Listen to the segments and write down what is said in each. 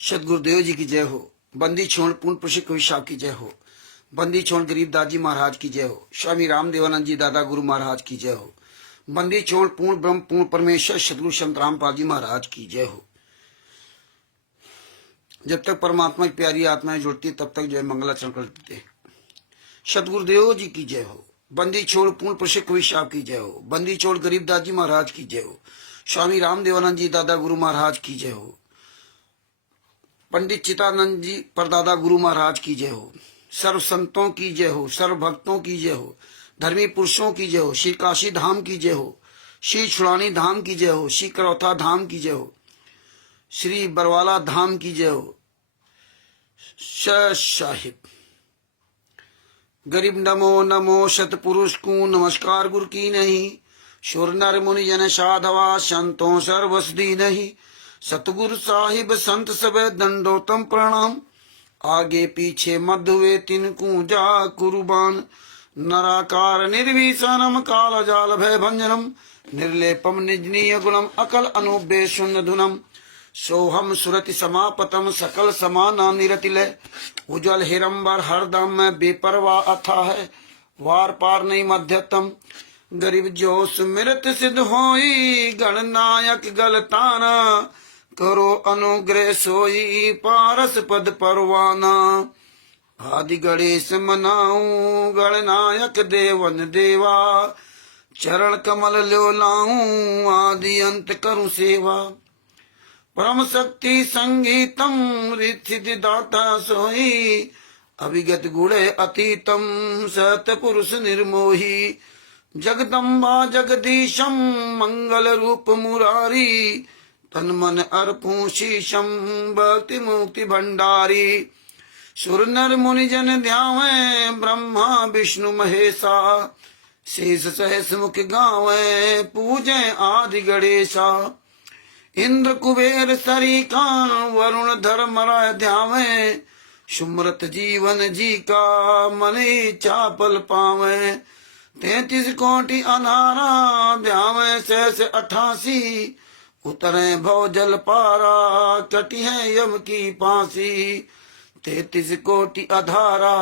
सतगुरुदेव जी की जय हो। बंदी छोड़ पूर्ण पुरुष कवि साहब की जय हो। बंदी छोड़ गरीबदास जी महाराज की जय हो। स्वामी रामदेवानंद जी दादा गुरु महाराज की जय हो। बंदी छोड़ पूर्ण ब्रह्म पूर्ण परमेश्वर सतगुरु संत रामपाल जी महाराज की जय हो। जब तक परमात्मा की प्यारी आत्माएं जुड़ती तब तक जो है मंगलाचरण करते। सतगुरुदेव जी की जय हो। बंदी छोड़ पूर्ण पुरुष कवि साहब की जय हो। बंदी छोड़ गरीबदास जी महाराज की जय हो। स्वामी रामदेवानंद जी दादा गुरु महाराज की जय हो। पंडित चितानंद जी परदादा गुरु महाराज की जय हो। सर्व संतों की जय हो। सर्व भक्तों की जय हो। धर्मी पुरुषों की जय हो। श्री काशी धाम की जय हो। श्री छुड़ानी धाम की जय हो। श्री करौथा धाम की जय हो। श्री बरवाला धाम की जय हो। साहिब गरीब नमो नमो सतपुरुष को नमस्कार गुरु की नहीं। सुर नर मुनि जन साधवा संतों सर्वसदी नहीं। सतगुरु साहिब संत सब दंडोतम प्रणाम। आगे पीछे मध्य हुए तिनको जा कुर्बान। नराकार निर्विषानम काल जाल भय भंजनम। निर्लेपम निजनीय गुणम अकल अनुबे शून्य धुनम। सोहम सुरति समापतम सकल समाना निरतिलय। उज्जवल हिरंबर हरदम में बेपरवा अथा है। वार पार नहीं मध्यतम। गरीब जो सुमिरत सिद्ध होई गणनायक गलताना। करो अनुग्रह सोई पारस पद परवाना। आदि गणेश मनाऊं गणनायक देवन देवा। चरण कमल लो लाऊं आदि अंत करूं सेवा। परम शक्ति संगीतम रिद्धि दाता सोई। अभिगत गुणे अतीतम सतपुरुष निर्मोही। जगदम्बा जगदीशम मंगल रूप मुरारी। तन मन अर्पूं शीशम भक्ति मुक्ति भंडारी। सुर नर मुनि जन ध्यावे ब्रह्मा विष्णु महेशा। शेष सहस मुख गावे पूजे आदि गणेशा। इंद्र कुबेर सरीका वरुण धर्मराय ध्यावे। सुमरत जीवन जी का मन इच्छा पल पावे। 33 कोटि अनारा ध्यावे सहस 88। उतरे भव जल पारा कटी है यम की फांसी। 33 कोटि अधारा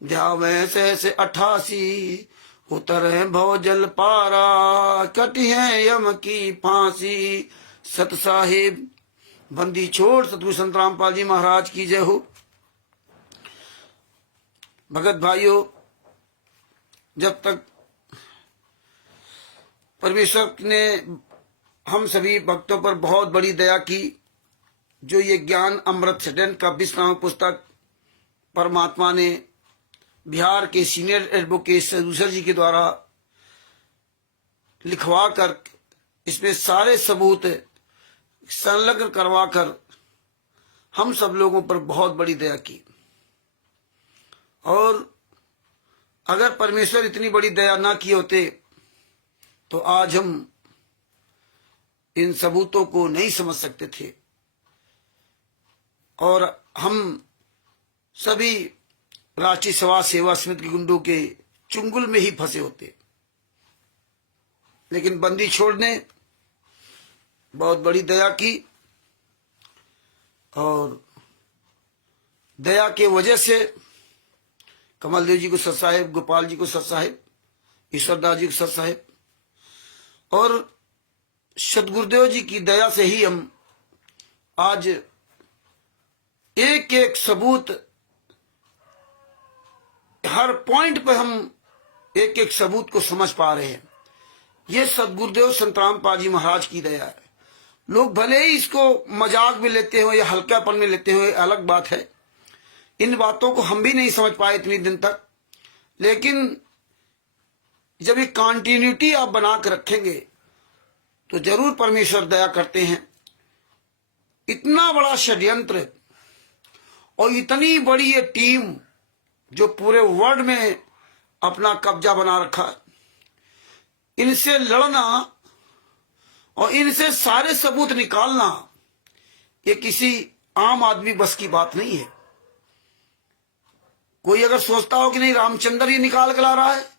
ध्यावे सहस 88। उतरे भव जल पारा कटी है यम की फांसी। सत साहिब बंदी छोड़ सतगुरु संत रामपाल जी महाराज की जय हो। भगत भाइयों, जब तक परमेश्वर ने हम सभी भक्तों पर बहुत बड़ी दया की, जो ये ज्ञान अमृत षड्यंत्र का 20 नामक पुस्तक परमात्मा ने बिहार के सीनियर एडवोकेट सदूसर जी के द्वारा लिखवा कर इसमें सारे सबूत संलग्न करवा कर हम सब लोगों पर बहुत बड़ी दया की। और अगर परमेश्वर इतनी बड़ी दया ना किए होते तो आज हम इन सबूतों को नहीं समझ सकते थे और हम सभी राष्ट्रीय समाज सेवा समिति के गुंडों के चुंगल में ही फंसे होते। लेकिन बंदी छोड़ ने बहुत बड़ी दया की और दया के वजह से कमलदेव जी को सत साहिब, गोपाल जी को सत साहिब, ईश्वरदास जी को सत साहिब और सतगुरुदेव जी की दया से ही हम आज एक एक सबूत हर पॉइंट पर हम एक एक सबूत को समझ पा रहे हैं। ये सतगुरुदेव संत रामपाल जी महाराज की दया है। लोग भले ही इसको मजाक में लेते हो या हल्कापन में लेते हो, अलग बात है। इन बातों को हम भी नहीं समझ पाए इतनी दिन तक, लेकिन जब ये कंटिन्यूटी आप बना कर रखेंगे तो जरूर परमेश्वर दया करते हैं। इतना बड़ा षड्यंत्र और इतनी बड़ी ये टीम जो पूरे वर्ल्ड में अपना कब्जा बना रखा, इनसे लड़ना और इनसे सारे सबूत निकालना ये किसी आम आदमी बस की बात नहीं है। कोई अगर सोचता हो कि नहीं रामचंद्र ये निकाल के ला रहा है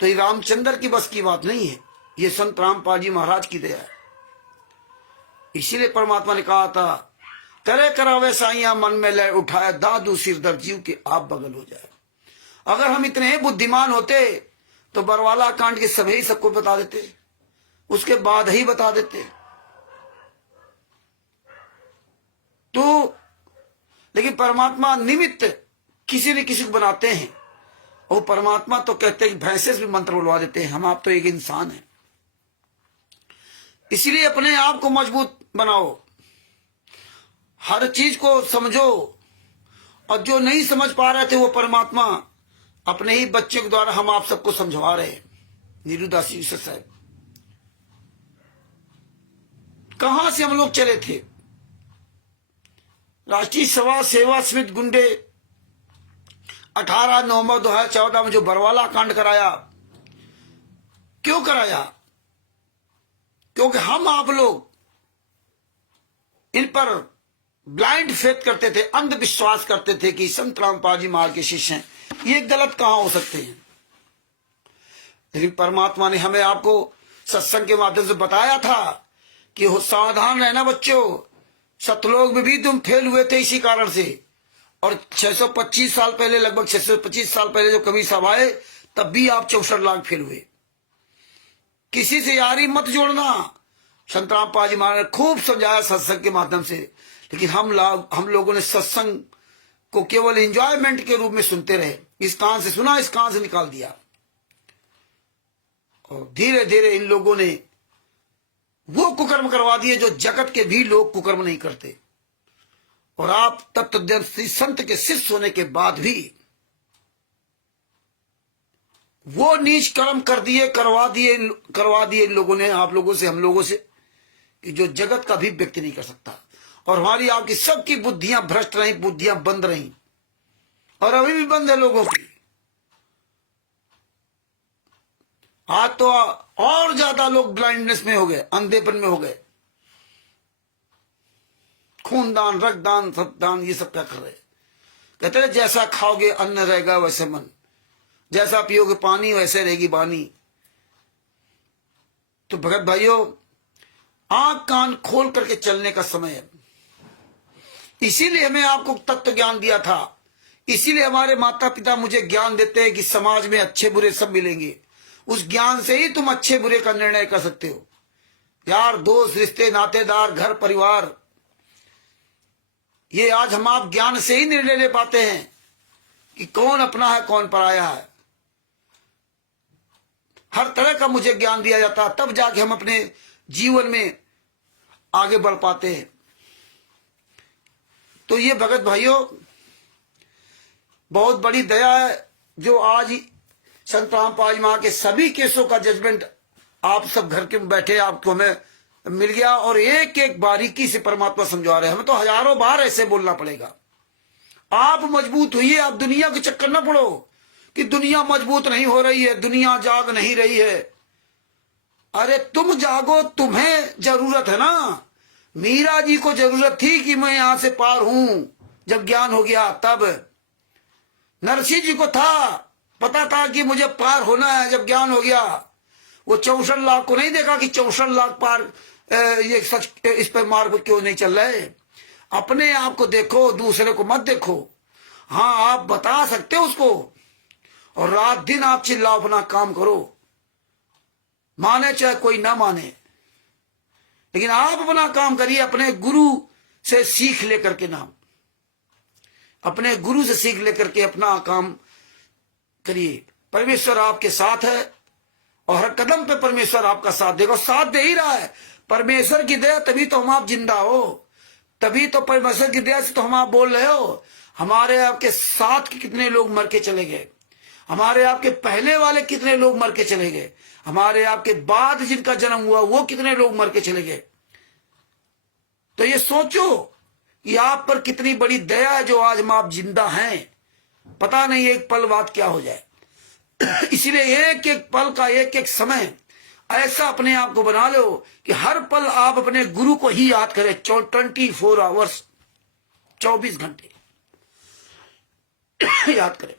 तो ये रामचंद्र की बस की बात नहीं है, ये संत रामपाल जी महाराज की दया है। इसीलिए परमात्मा ने कहा था करे करावे साइया मन में ले उठाए, दादू सिर दर्द जीव के आप बगल हो जाए। अगर हम इतने बुद्धिमान होते तो बरवाला कांड के सभी सबको बता देते, उसके बाद ही बता देते। तो लेकिन परमात्मा निमित्त किसी न किसी को बनाते हैं, और परमात्मा तो कहते हैं भैंसे से भी मंत्र बुलवा देते हैं। हम आप तो एक इंसान है, इसलिए अपने आप को मजबूत बनाओ, हर चीज को समझो। और जो नहीं समझ पा रहे थे वो परमात्मा अपने ही बच्चे के द्वारा हम आप सबको समझवा रहे हैं। नीरुदास जी साहब, कहां से हम लोग चले थे? राष्ट्रीय सभा सेवा समिति गुंडे 18 नवंबर 2014 में जो बरवाला कांड कराया, क्यों कराया? क्योंकि हम आप लोग इन पर ब्लाइंड फेथ करते थे, अंधविश्वास करते थे कि संत रामपाल जी महाराज के शिष्य हैं, ये गलत कहां हो सकते हैं। लेकिन परमात्मा ने हमें आपको सत्संग के माध्यम से बताया था कि हो सावधान रहना बच्चों, सतलोक में भी तुम फेल हुए थे इसी कारण से। और 625 साल पहले, लगभग 625 साल पहले जो कबीर साहब आए, तब भी आप 64 लाख फेल हुए। किसी से यारी मत जोड़ना, संत रामपाल जी महाराज ने खूब समझाया सत्संग के माध्यम से। लेकिन हम लोगों ने सत्संग को केवल एंजॉयमेंट के रूप में सुनते रहे, इस कान से सुना, इस कान से निकाल दिया। और धीरे धीरे इन लोगों ने वो कुकर्म करवा दिए जो जगत के भी लोग कुकर्म नहीं करते। और आप तत्वदर्शी संत के शिष्य होने के बाद भी वो नीच कर्म करवा दिए इन लोगों ने, आप लोगों से, हम लोगों से, कि जो जगत का भी व्यक्ति नहीं कर सकता। और हमारी आपकी सबकी बुद्धियां भ्रष्ट रही, बुद्धियां बंद रही, और अभी भी बंद है लोगों की। आज तो और ज्यादा लोग ब्लाइंडनेस में हो गए, अंधेपन में हो गए। खूनदान, रक्तदान, सतदान, ये सब क्या कर रहे? कहते हैं जैसा खाओगे अन्न रहेगा वैसे मन, जैसा पियोगे पानी वैसे रहेगी वाणी। तो भगत भाइयों, आंख कान खोल करके चलने का समय है। इसीलिए हमें आपको तत्व ज्ञान दिया था, इसीलिए हमारे माता पिता मुझे ज्ञान देते हैं कि समाज में अच्छे बुरे सब मिलेंगे। उस ज्ञान से ही तुम अच्छे बुरे का निर्णय कर सकते हो। यार दोस्त, रिश्ते, नातेदार, घर परिवार, ये आज हम आप ज्ञान से ही निर्णय ले पाते हैं कि कौन अपना है कौन पराया है। हर तरह का मुझे ज्ञान दिया जाता है, तब जाके हम अपने जीवन में आगे बढ़ पाते हैं। तो ये भगत भाइयों बहुत बड़ी दया है जो आज संत रामपाल जी महाराज के सभी केसों का जजमेंट आप सब घर के बैठे आपको हमें मिल गया, और एक एक बारीकी से परमात्मा समझा रहे हैं। हमें तो हजारों बार ऐसे बोलना पड़ेगा। आप मजबूत हुई है, आप दुनिया के चक्कर न पड़ो कि दुनिया मजबूत नहीं हो रही है, दुनिया जाग नहीं रही है। अरे तुम जागो, तुम्हें जरूरत है ना। मीरा जी को जरूरत थी कि मैं यहां से पार हूं, जब ज्ञान हो गया तब। नरसिंह जी को था, पता था कि मुझे पार होना है, जब ज्ञान हो गया। वो 64 लाख को नहीं देखा कि 64 लाख पार ये सच इस पर मार्ग क्यों नहीं चल रहे। अपने आप को देखो, दूसरे को मत देखो। हाँ, आप बता सकते हो उसको, और रात दिन आप चिल्लाओ, अपना काम करो, माने चाहे कोई ना माने, लेकिन आप अपना काम करिए। अपने गुरु से सीख लेकर के नाम, अपने गुरु से सीख लेकर के अपना काम करिए। परमेश्वर आपके साथ है, और हर कदम पे परमेश्वर आपका साथ देगा, साथ दे ही रहा है। परमेश्वर की दया, तभी तो हम आप जिंदा हो, तभी तो परमेश्वर की दया से तो हम आप बोल रहे हो। हमारे आपके साथ के कितने लोग मर के चले गए, हमारे आपके पहले वाले कितने लोग मर के चले गए, हमारे आपके बाद जिनका जन्म हुआ वो कितने लोग मर के चले गए। तो ये सोचो कि आप पर कितनी बड़ी दया है जो आज हम आप जिंदा हैं। पता नहीं एक पल बाद क्या हो जाए। इसीलिए एक एक पल का एक एक समय ऐसा अपने आप को बना लो कि हर पल आप अपने गुरु को ही याद करें। 24 आवर्स, 24 घंटे याद करें,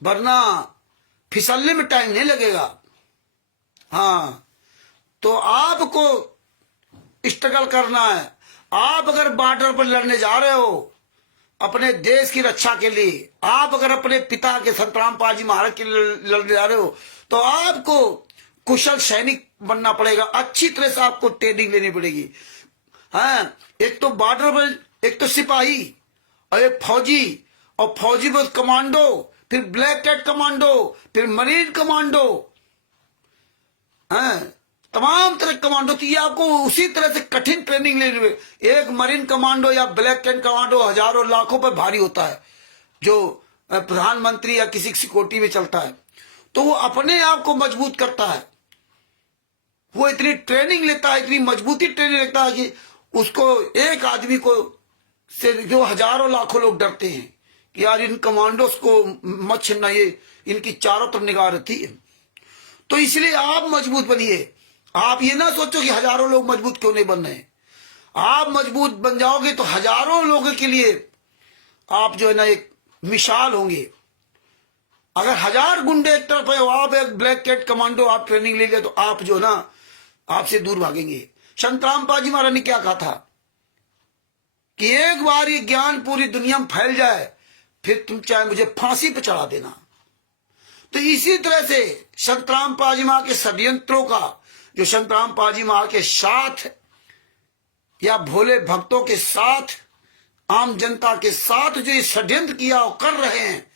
वरना फिसलने में टाइम नहीं लगेगा। हाँ, तो आपको स्ट्रगल करना है। आप अगर बॉर्डर पर लड़ने जा रहे हो अपने देश की रक्षा के लिए, आप अगर अपने पिता के संतराम पाजी महाराज के लिए लड़ने जा रहे हो, तो आपको कुशल सैनिक बनना पड़ेगा। अच्छी तरह से आपको ट्रेनिंग लेनी पड़ेगी। हाँ, एक तो बॉर्डर पर एक तो सिपाही और एक फौजी, और फौजी में कमांडो, फिर ब्लैक कैट कमांडो, फिर मरीन कमांडो, हाँ, तमाम तरह के कमांडो। तो ये आपको उसी तरह से कठिन ट्रेनिंग लेनी है। एक मरीन कमांडो या ब्लैक कैट कमांडो हजारों लाखों पर भारी होता है, जो प्रधानमंत्री या किसी सिक्योरिटी में चलता है, तो वो अपने आप को मजबूत करता है। वो इतनी ट्रेनिंग लेता है, इतनी मजबूती ट्रेनिंग लेता है कि उसको एक आदमी को से जो हजारों लाखों लोग डरते हैं कि यार इन कमांडोज को मत छीनना, ये इनकी चारों तरफ निगाह रहती है। तो इसलिए आप मजबूत बनिए। आप ये ना सोचो कि हजारों लोग मजबूत क्यों नहीं बन रहे। आप मजबूत बन जाओगे तो हजारों लोगों के लिए आप जो है ना एक मिसाल होंगे। अगर 1000 गुंडे एक तरफ है, आप एक ब्लैक कैट कमांडो आप ट्रेनिंग ले लिया, तो आप जो ना आपसे दूर भागेंगे। संतराम पाजी महाराज ने क्या कहा था कि एक बार ये ज्ञान पूरी दुनिया में फैल जाए, फिर तुम चाहे मुझे फांसी पे चढ़ा देना। तो इसी तरह से संतराम पाजी महाराज के षड्यंत्रों का, जो संतराम पाजी महाराज के साथ या भोले भक्तों के साथ, आम जनता के साथ जो ये षड्यंत्र किया और कर रहे हैं,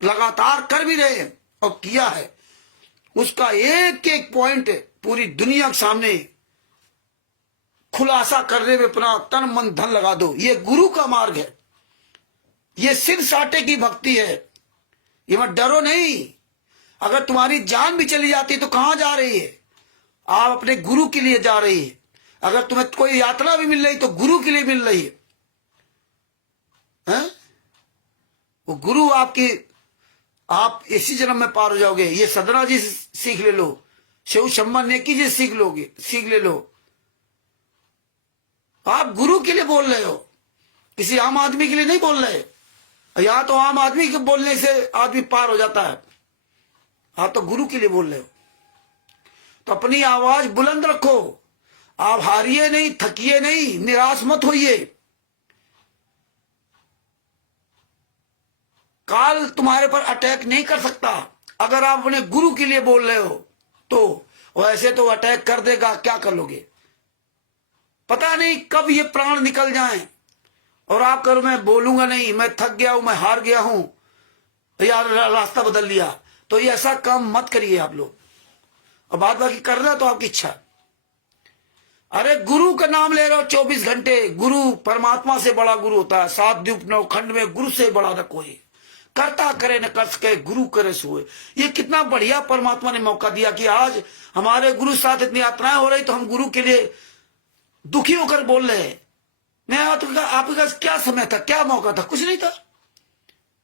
लगातार कर भी रहे हैं और किया है, उसका एक एक पॉइंट पूरी दुनिया के सामने खुलासा करने में अपना तन मन धन लगा दो। ये गुरु का मार्ग है, ये सिर साटे की भक्ति है। ये मत डरो नहीं। अगर तुम्हारी जान भी चली जाती तो कहां जा रही है? आप अपने गुरु के लिए जा रही है। अगर तुम्हें कोई यात्रा भी मिल रही तो गुरु के लिए मिल रही है। वो गुरु आपकी, आप इसी जन्म में पार हो जाओगे। ये सदना जी सीख ले लो, शिव शंबर नेकी जी सीख ले लो। आप गुरु के लिए बोल रहे हो, किसी आम आदमी के लिए नहीं बोल रहे। या तो आम आदमी के बोलने से आदमी पार हो जाता है, आप तो गुरु के लिए बोल रहे हो। तो अपनी आवाज बुलंद रखो। आप हारिए नहीं, थकिए नहीं, निराश मत होइए। काल तुम्हारे पर अटैक नहीं कर सकता अगर आप अपने गुरु के लिए बोल रहे हो। तो वैसे तो अटैक कर देगा, क्या कर लोगे? पता नहीं कब ये प्राण निकल जाएं और आप करो मैं बोलूंगा नहीं, मैं थक गया हूं, मैं हार गया हूं, यार रास्ता बदल लिया। तो ये ऐसा काम मत करिए आप लोग। और बात बाकी करना तो आपकी इच्छा। अरे गुरु का नाम ले रहे हो 24 घंटे। गुरु परमात्मा से बड़ा गुरु होता है। 7 द्वीप 9 खंड में गुरु से बड़ा न कोई। करता करे न कर सके, गुरु करे सोए। ये कितना बढ़िया परमात्मा ने मौका दिया कि आज हमारे गुरु साथ इतनी यात्राएं हो रही, तो हम गुरु के लिए दुखी होकर बोल रहे हैं। मैं आपके पास क्या समय था, क्या मौका था? कुछ नहीं था।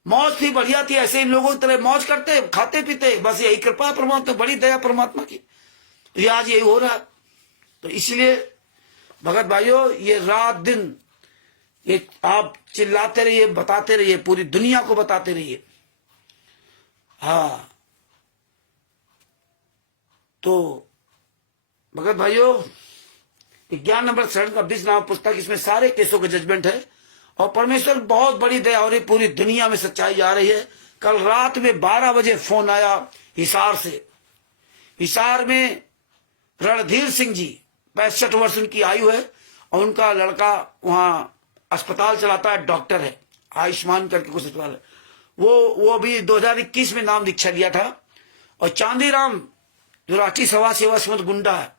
मौज थी, बढ़िया थी। ऐसे इन लोगों की तरह मौज करते, खाते पीते, बस यही कृपा परमात्मा, बड़ी दया परमात्मा की। तो ये आज यही हो रहा है। तो इसलिए भगत भाइयों, ये रात दिन ये आप चिल्लाते रहिए, बताते रहिए, पूरी दुनिया को बताते रहिए। हाँ, तो भगत भाइयों, ज्ञान नंबर शरण का 20 नाम पुस्तक, इसमें सारे केसों का जजमेंट है। और परमेश्वर बहुत बड़ी दया हो रही, पूरी दुनिया में सच्चाई जा रही है। कल रात में 12 बजे फोन आया हिसार से। हिसार में रणधीर सिंह जी, 65 वर्ष उनकी आयु है, और उनका लड़का वहां अस्पताल चलाता है, डॉक्टर है, आयुष्मान करके कुछ अस्पताल है। वो अभी 2021 में नाम दीक्षा लिया था। और चांदीराम जो राष्ट्रीय सभा सेवा समिति गुंडा है,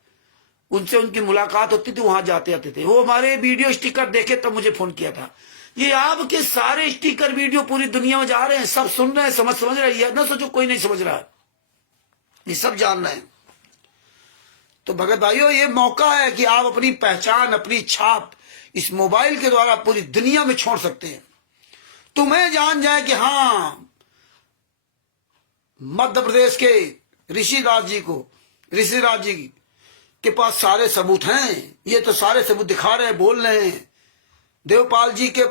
उनसे उनकी मुलाकात होती थी, वहां जाते आते थे। वो हमारे वीडियो स्टिकर देखे तब मुझे फोन किया था। ये आपके सारे स्टिकर वीडियो पूरी दुनिया में जा रहे हैं, सब सुन रहे हैं, समझ रहे हैं। ना सोचो कोई नहीं समझ रहा है, ये सब जान रहे हैं। तो भगत भाइयों, ये मौका है कि आप अपनी पहचान, अपनी छाप इस मोबाइल के द्वारा पूरी दुनिया में छोड़ सकते हैं। तुम्हें जान जाए कि हाँ, मध्य प्रदेश के ऋषिराज जी के पास सारे सबूत हैं। ये तो सारे सबूत दिखा रहे हैं, बोल रहे हैं। देवपाल जी के,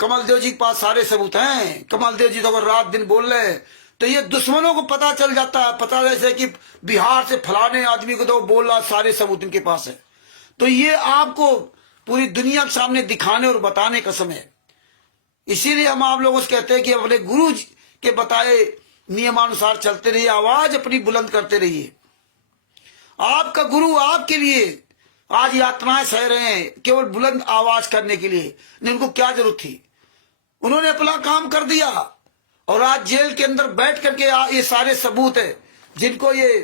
कमल देव जी के पास सारे सबूत हैं। कमल देव जी तो अगर रात दिन बोल रहे हैं, तो ये दुश्मनों को पता चल जाता है। पता जैसे कि बिहार से फलाने आदमी को तो बोल रहा, सारे सबूत इनके पास है। तो ये आपको पूरी दुनिया के सामने दिखाने और बताने का समय है। इसीलिए हम आप लोगों से कहते हैं कि अपने गुरु के बताए नियमानुसार चलते रहिए, आवाज अपनी बुलंद करते रहिए। आपका गुरु आपके लिए आज यातनाएं सह रहे हैं केवल बुलंद आवाज करने के लिए। नहीं, उनको क्या जरूरत थी? उन्होंने अपना काम कर दिया और आज जेल के अंदर बैठ करके ये सारे सबूत है जिनको ये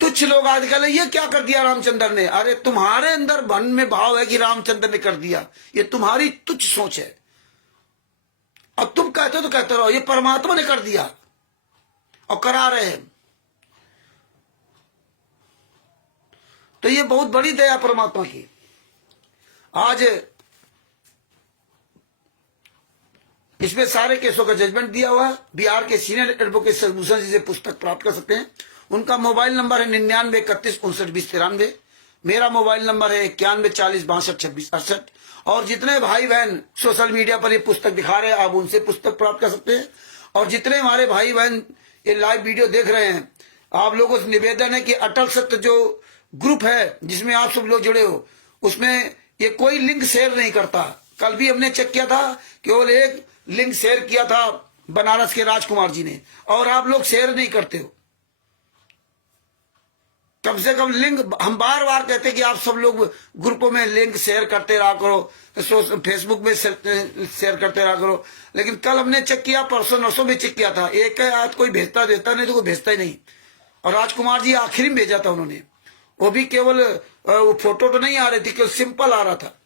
तुच्छ लोग आज कह ये क्या कर दिया रामचंद्र ने। अरे तुम्हारे अंदर मन में भाव है कि रामचंद्र ने कर दिया, ये तुम्हारी तुच्छ सोच है। अब तुम कहते हो तो कहते रहो, ये परमात्मा ने कर दिया और करा रहे हैं। तो ये बहुत बड़ी दया परमात्मा की। आज इसमें सारे केसों का जजमेंट दिया हुआ है। बिहार के सीनियर एडवोकेट सलभूषण जी से पुस्तक प्राप्त कर सकते हैं। उनका मोबाइल नंबर है 9931595993। मेरा मोबाइल नंबर है 9140622668। और जितने भाई बहन सोशल मीडिया पर ये पुस्तक दिखा रहे हैं, आप उनसे पुस्तक प्राप्त कर सकते हैं। और जितने हमारे भाई बहन ये लाइव वीडियो देख रहे हैं, आप लोगों से निवेदन है कि अटल सत्य जो ग्रुप है जिसमें आप सब लोग जुड़े हो, उसमें ये कोई लिंक शेयर नहीं करता। कल भी हमने चेक किया था, केवल एक लिंक शेयर किया था बनारस के राजकुमार जी ने, और आप लोग शेयर नहीं करते हो। कम से कम लिंक, हम बार बार कहते हैं कि आप सब लोग ग्रुपों में लिंक शेयर करते रहा करो, फेसबुक में शेयर करते रहा करो। लेकिन कल हमने चेक किया, परसों नरसों में चेक किया था, एक है आज कोई भेजता देता नहीं तो कोई भेजता ही नहीं। और राजकुमार जी आखिरी में भेजा था उन्होंने, वो भी केवल वो फोटो तो नहीं आ रही थी, केवल सिंपल आ रहा था।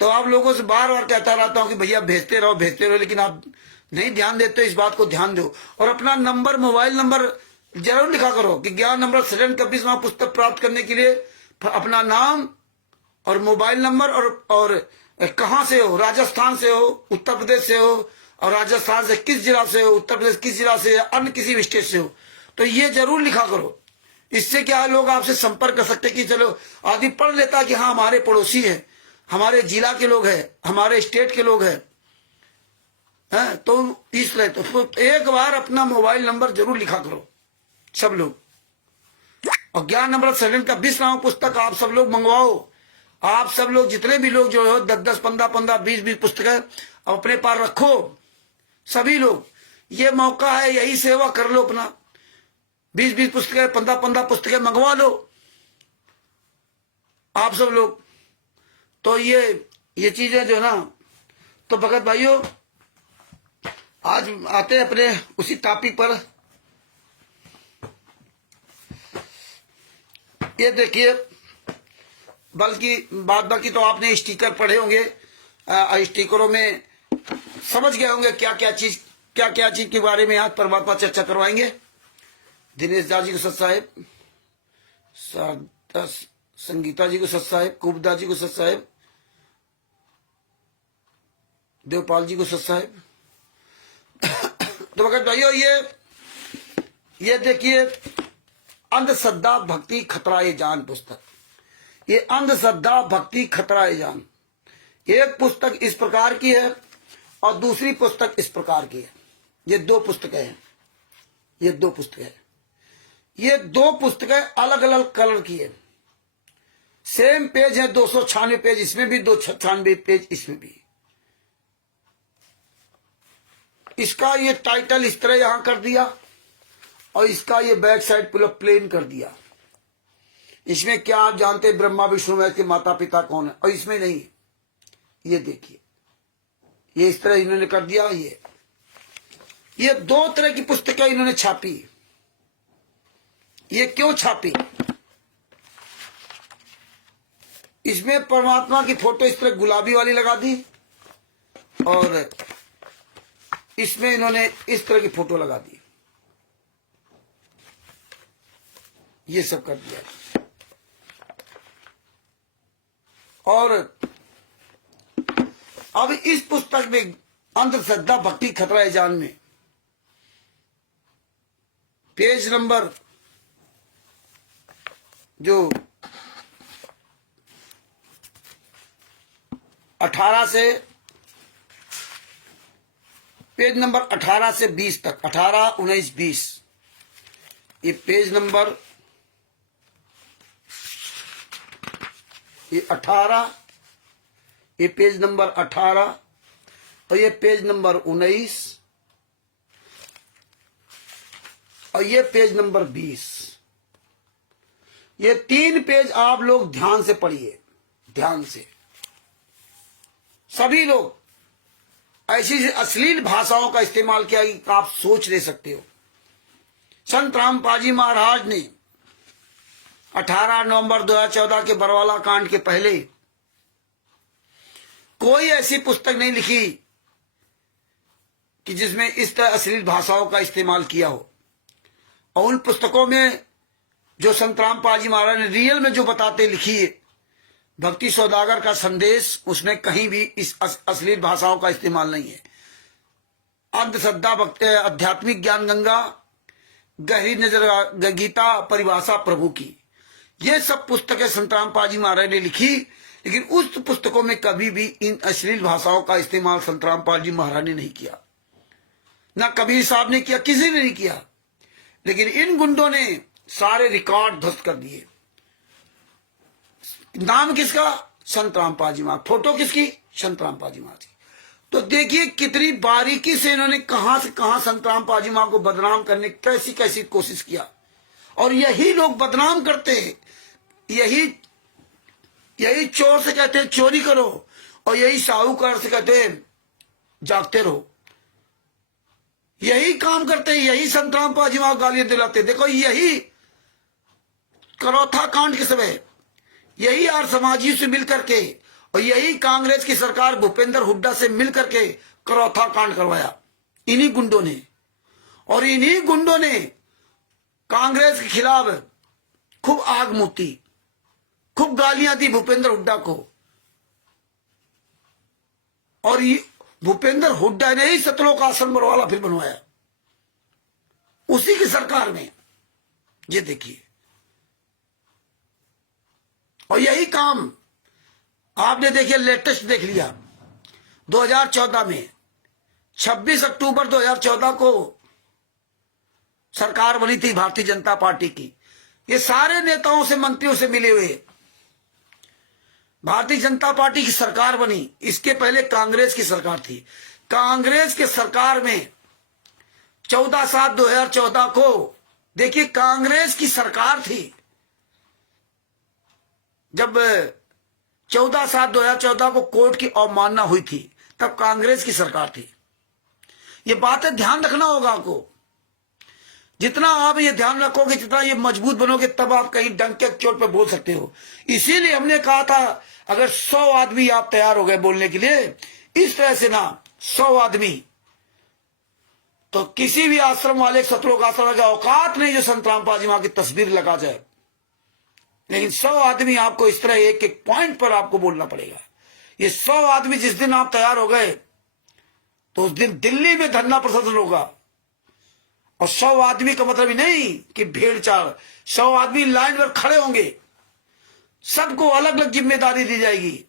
तो आप लोगों से बार बार कहता रहता हूं कि भैया भेजते रहो, लेकिन आप नहीं ध्यान देते। इस बात को ध्यान दो और अपना नंबर, मोबाइल नंबर जरूर लिखा करो कि ज्ञान नंबर सृजन कबीर वहां पुस्तक प्राप्त करने के लिए अपना नाम और मोबाइल नंबर और कहां से हो, राजस्थान से हो, उत्तर प्रदेश से हो, और राजस्थान से किस जिला से हो, उत्तर प्रदेश किस जिला से, अन्य किसी भी स्टेट से हो, तो ये जरूर लिखा करो। इससे क्या है, लोग आपसे संपर्क कर सकते कि चलो आदमी पढ़ लेता कि हाँ हमारे पड़ोसी है, हमारे जिला के लोग हैं, हमारे स्टेट के लोग हैं। तो इसलिए तो एक बार अपना मोबाइल नंबर जरूर लिखा करो सब लोग। और ज्ञान नंबर सृजन का 20 नाम पुस्तक आप सब लोग मंगवाओ। आप सब लोग जितने भी लोग जो हो 10-10, 15-15, 20-20 पुस्तकें अपने पास रखो। सभी लोग ये मौका है, यही सेवा कर लो अपना। 20-20 पुस्तकें, 15-15 पुस्तकें मंगवा लो आप सब लोग। तो ये चीजें जो ना, तो भगत भाइयों आज आते हैं अपने उसी टॉपिक पर। ये देखिए, बल्कि बाद बाकी तो आपने स्टिकर पढ़े होंगे, स्टिकरों में समझ गए होंगे क्या क्या चीज के बारे में आज परमात्मा चर्चा करवाएंगे। दिनेश दा जी को सत साहेब, संगीता जी को सत साहेब, कुबदा जी को सत साहेब, देवपाल जी को सत साहेब। तो भगत भाइयों ये देखिए, अंधश्रद्धा भक्ति खतरा ए जान पुस्तक। ये अंधश्रद्धा भक्ति खतरा ए जान, एक पुस्तक इस प्रकार की है और दूसरी पुस्तक इस प्रकार की है। ये दो पुस्तकें हैं, ये दो पुस्तकें अलग अलग कलर की है। सेम पेज है, 296 पेज इसमें भी, 296 पेज इसमें भी। इसका ये टाइटल इस तरह यहां कर दिया और इसका ये बैक साइड पूरा प्लेन कर दिया। इसमें क्या आप जानते हैं ब्रह्मा विष्णु महेश के माता पिता कौन है? और इसमें नहीं, ये देखिए, ये इस तरह इन्होंने कर दिया। ये दो तरह की पुस्तकें इन्होंने छापी। ये क्यों छापी? इसमें परमात्मा की फोटो इस तरह गुलाबी वाली लगा दी और इसमें इन्होंने इस तरह की फोटो लगा दी। ये सब कर दिया। और अब इस पुस्तक में अंधश्रद्धा भक्ति खतरा ए जान में पेज नंबर जो 18 से पेज नंबर 18 से 20 तक, 18, 19, 20, ये पेज नंबर ये 18, ये पेज नंबर 18 और ये पेज नंबर 19 और ये पेज नंबर 20। ये 3 पेज आप लोग ध्यान से पढ़िए, ध्यान से। सभी लोग ऐसी अश्लील भाषाओं का इस्तेमाल किया कि आप सोच ले सकते हो। संत रामपाल जी महाराज ने 18 नवंबर 2014 के बरवाला कांड के पहले कोई ऐसी पुस्तक नहीं लिखी कि जिसमें इस तरह अश्लील भाषाओं का इस्तेमाल किया हो। और उन पुस्तकों में जो संत रामपाल जी महाराज ने रियल में जो बताते लिखी है, भक्ति सौदागर का संदेश, उसमें कहीं भी इस अश्लील भाषाओं का इस्तेमाल नहीं है। अंधश्रद्धा भक्ति, आध्यात्मिक ज्ञान गंगा, गहरी नजर गीता, परिभाषा प्रभु की, ये सब पुस्तकें संत रामपाल जी महाराज ने लिखी, लेकिन उस पुस्तकों में कभी भी इन अश्लील भाषाओं का इस्तेमाल संत रामपाल जी महाराज ने नहीं किया, ना कबीर साहब ने किया, किसी ने नहीं किया। लेकिन इन गुंडों ने सारे रिकॉर्ड ध्वस्त कर दिए। नाम किसका? संत रामपाल जी महाराज। फोटो किसकी? संत रामपाल जी महाराज। तो देखिए कितनी बारीकी से इन्होंने कहां से कहां संत रामपाल जी महाराज को बदनाम करने कैसी कैसी कोशिश किया। और यही लोग बदनाम करते हैं, यही चोर से कहते हैं चोरी करो, और यही साहूकार से कहते हैं जागते रहो। यही काम करते हैं, यही संत रामपाल जी महाराज गालियां दिलाते। देखो यही करौथा कांड के समय यही आर्य समाजियों से मिलकर के और यही कांग्रेस की सरकार भूपेंद्र हुड्डा से मिलकर के करौथा कांड करवाया, इन्हीं गुंडों ने। और इन्हीं गुंडों ने कांग्रेस के खिलाफ खूब आग मूती, खूब गालियां दी भूपेंद्र हुड्डा को। और भूपेंद्र हुड्डा ने ही सतलोक आश्रम बरवाला फिर बनवाया, उसी की सरकार में। ये देखिए, और यही काम आपने देखिए लेटेस्ट देख लिया 2014 में। 26 अक्टूबर 2014 को सरकार बनी थी भारतीय जनता पार्टी की। ये सारे नेताओं से, मंत्रियों से मिले हुए भारतीय जनता पार्टी की सरकार बनी। इसके पहले कांग्रेस की सरकार थी। कांग्रेस के सरकार में 14/7/2014 को, देखिए कांग्रेस की सरकार थी जब 14/7/2014 को कोर्ट की अवमानना हुई थी, तब कांग्रेस की सरकार थी। ये बातें ध्यान रखना होगा आपको। जितना आप ये ध्यान रखोगे, जितना ये मजबूत बनोगे, तब आप कहीं डंक के चोट पे बोल सकते हो। इसीलिए हमने कहा था अगर 100 आदमी आप तैयार हो गए बोलने के लिए इस तरह से ना, 100 आदमी, तो किसी भी आश्रम वाले, सतलोक आश्रम का औकात नहीं जो संत रामपाल जी महाराज की तस्वीर लगा जाए। लेकिन 100 आदमी आपको इस तरह एक एक पॉइंट पर आपको बोलना पड़ेगा। ये 100 आदमी जिस दिन आप तैयार हो गए तो उस दिन दिल्ली में धरना प्रदर्शन होगा। और 100 आदमी का मतलब ही नहीं कि भेड़ चाल, 100 आदमी लाइन पर खड़े होंगे, सबको अलग अलग जिम्मेदारी दी जाएगी।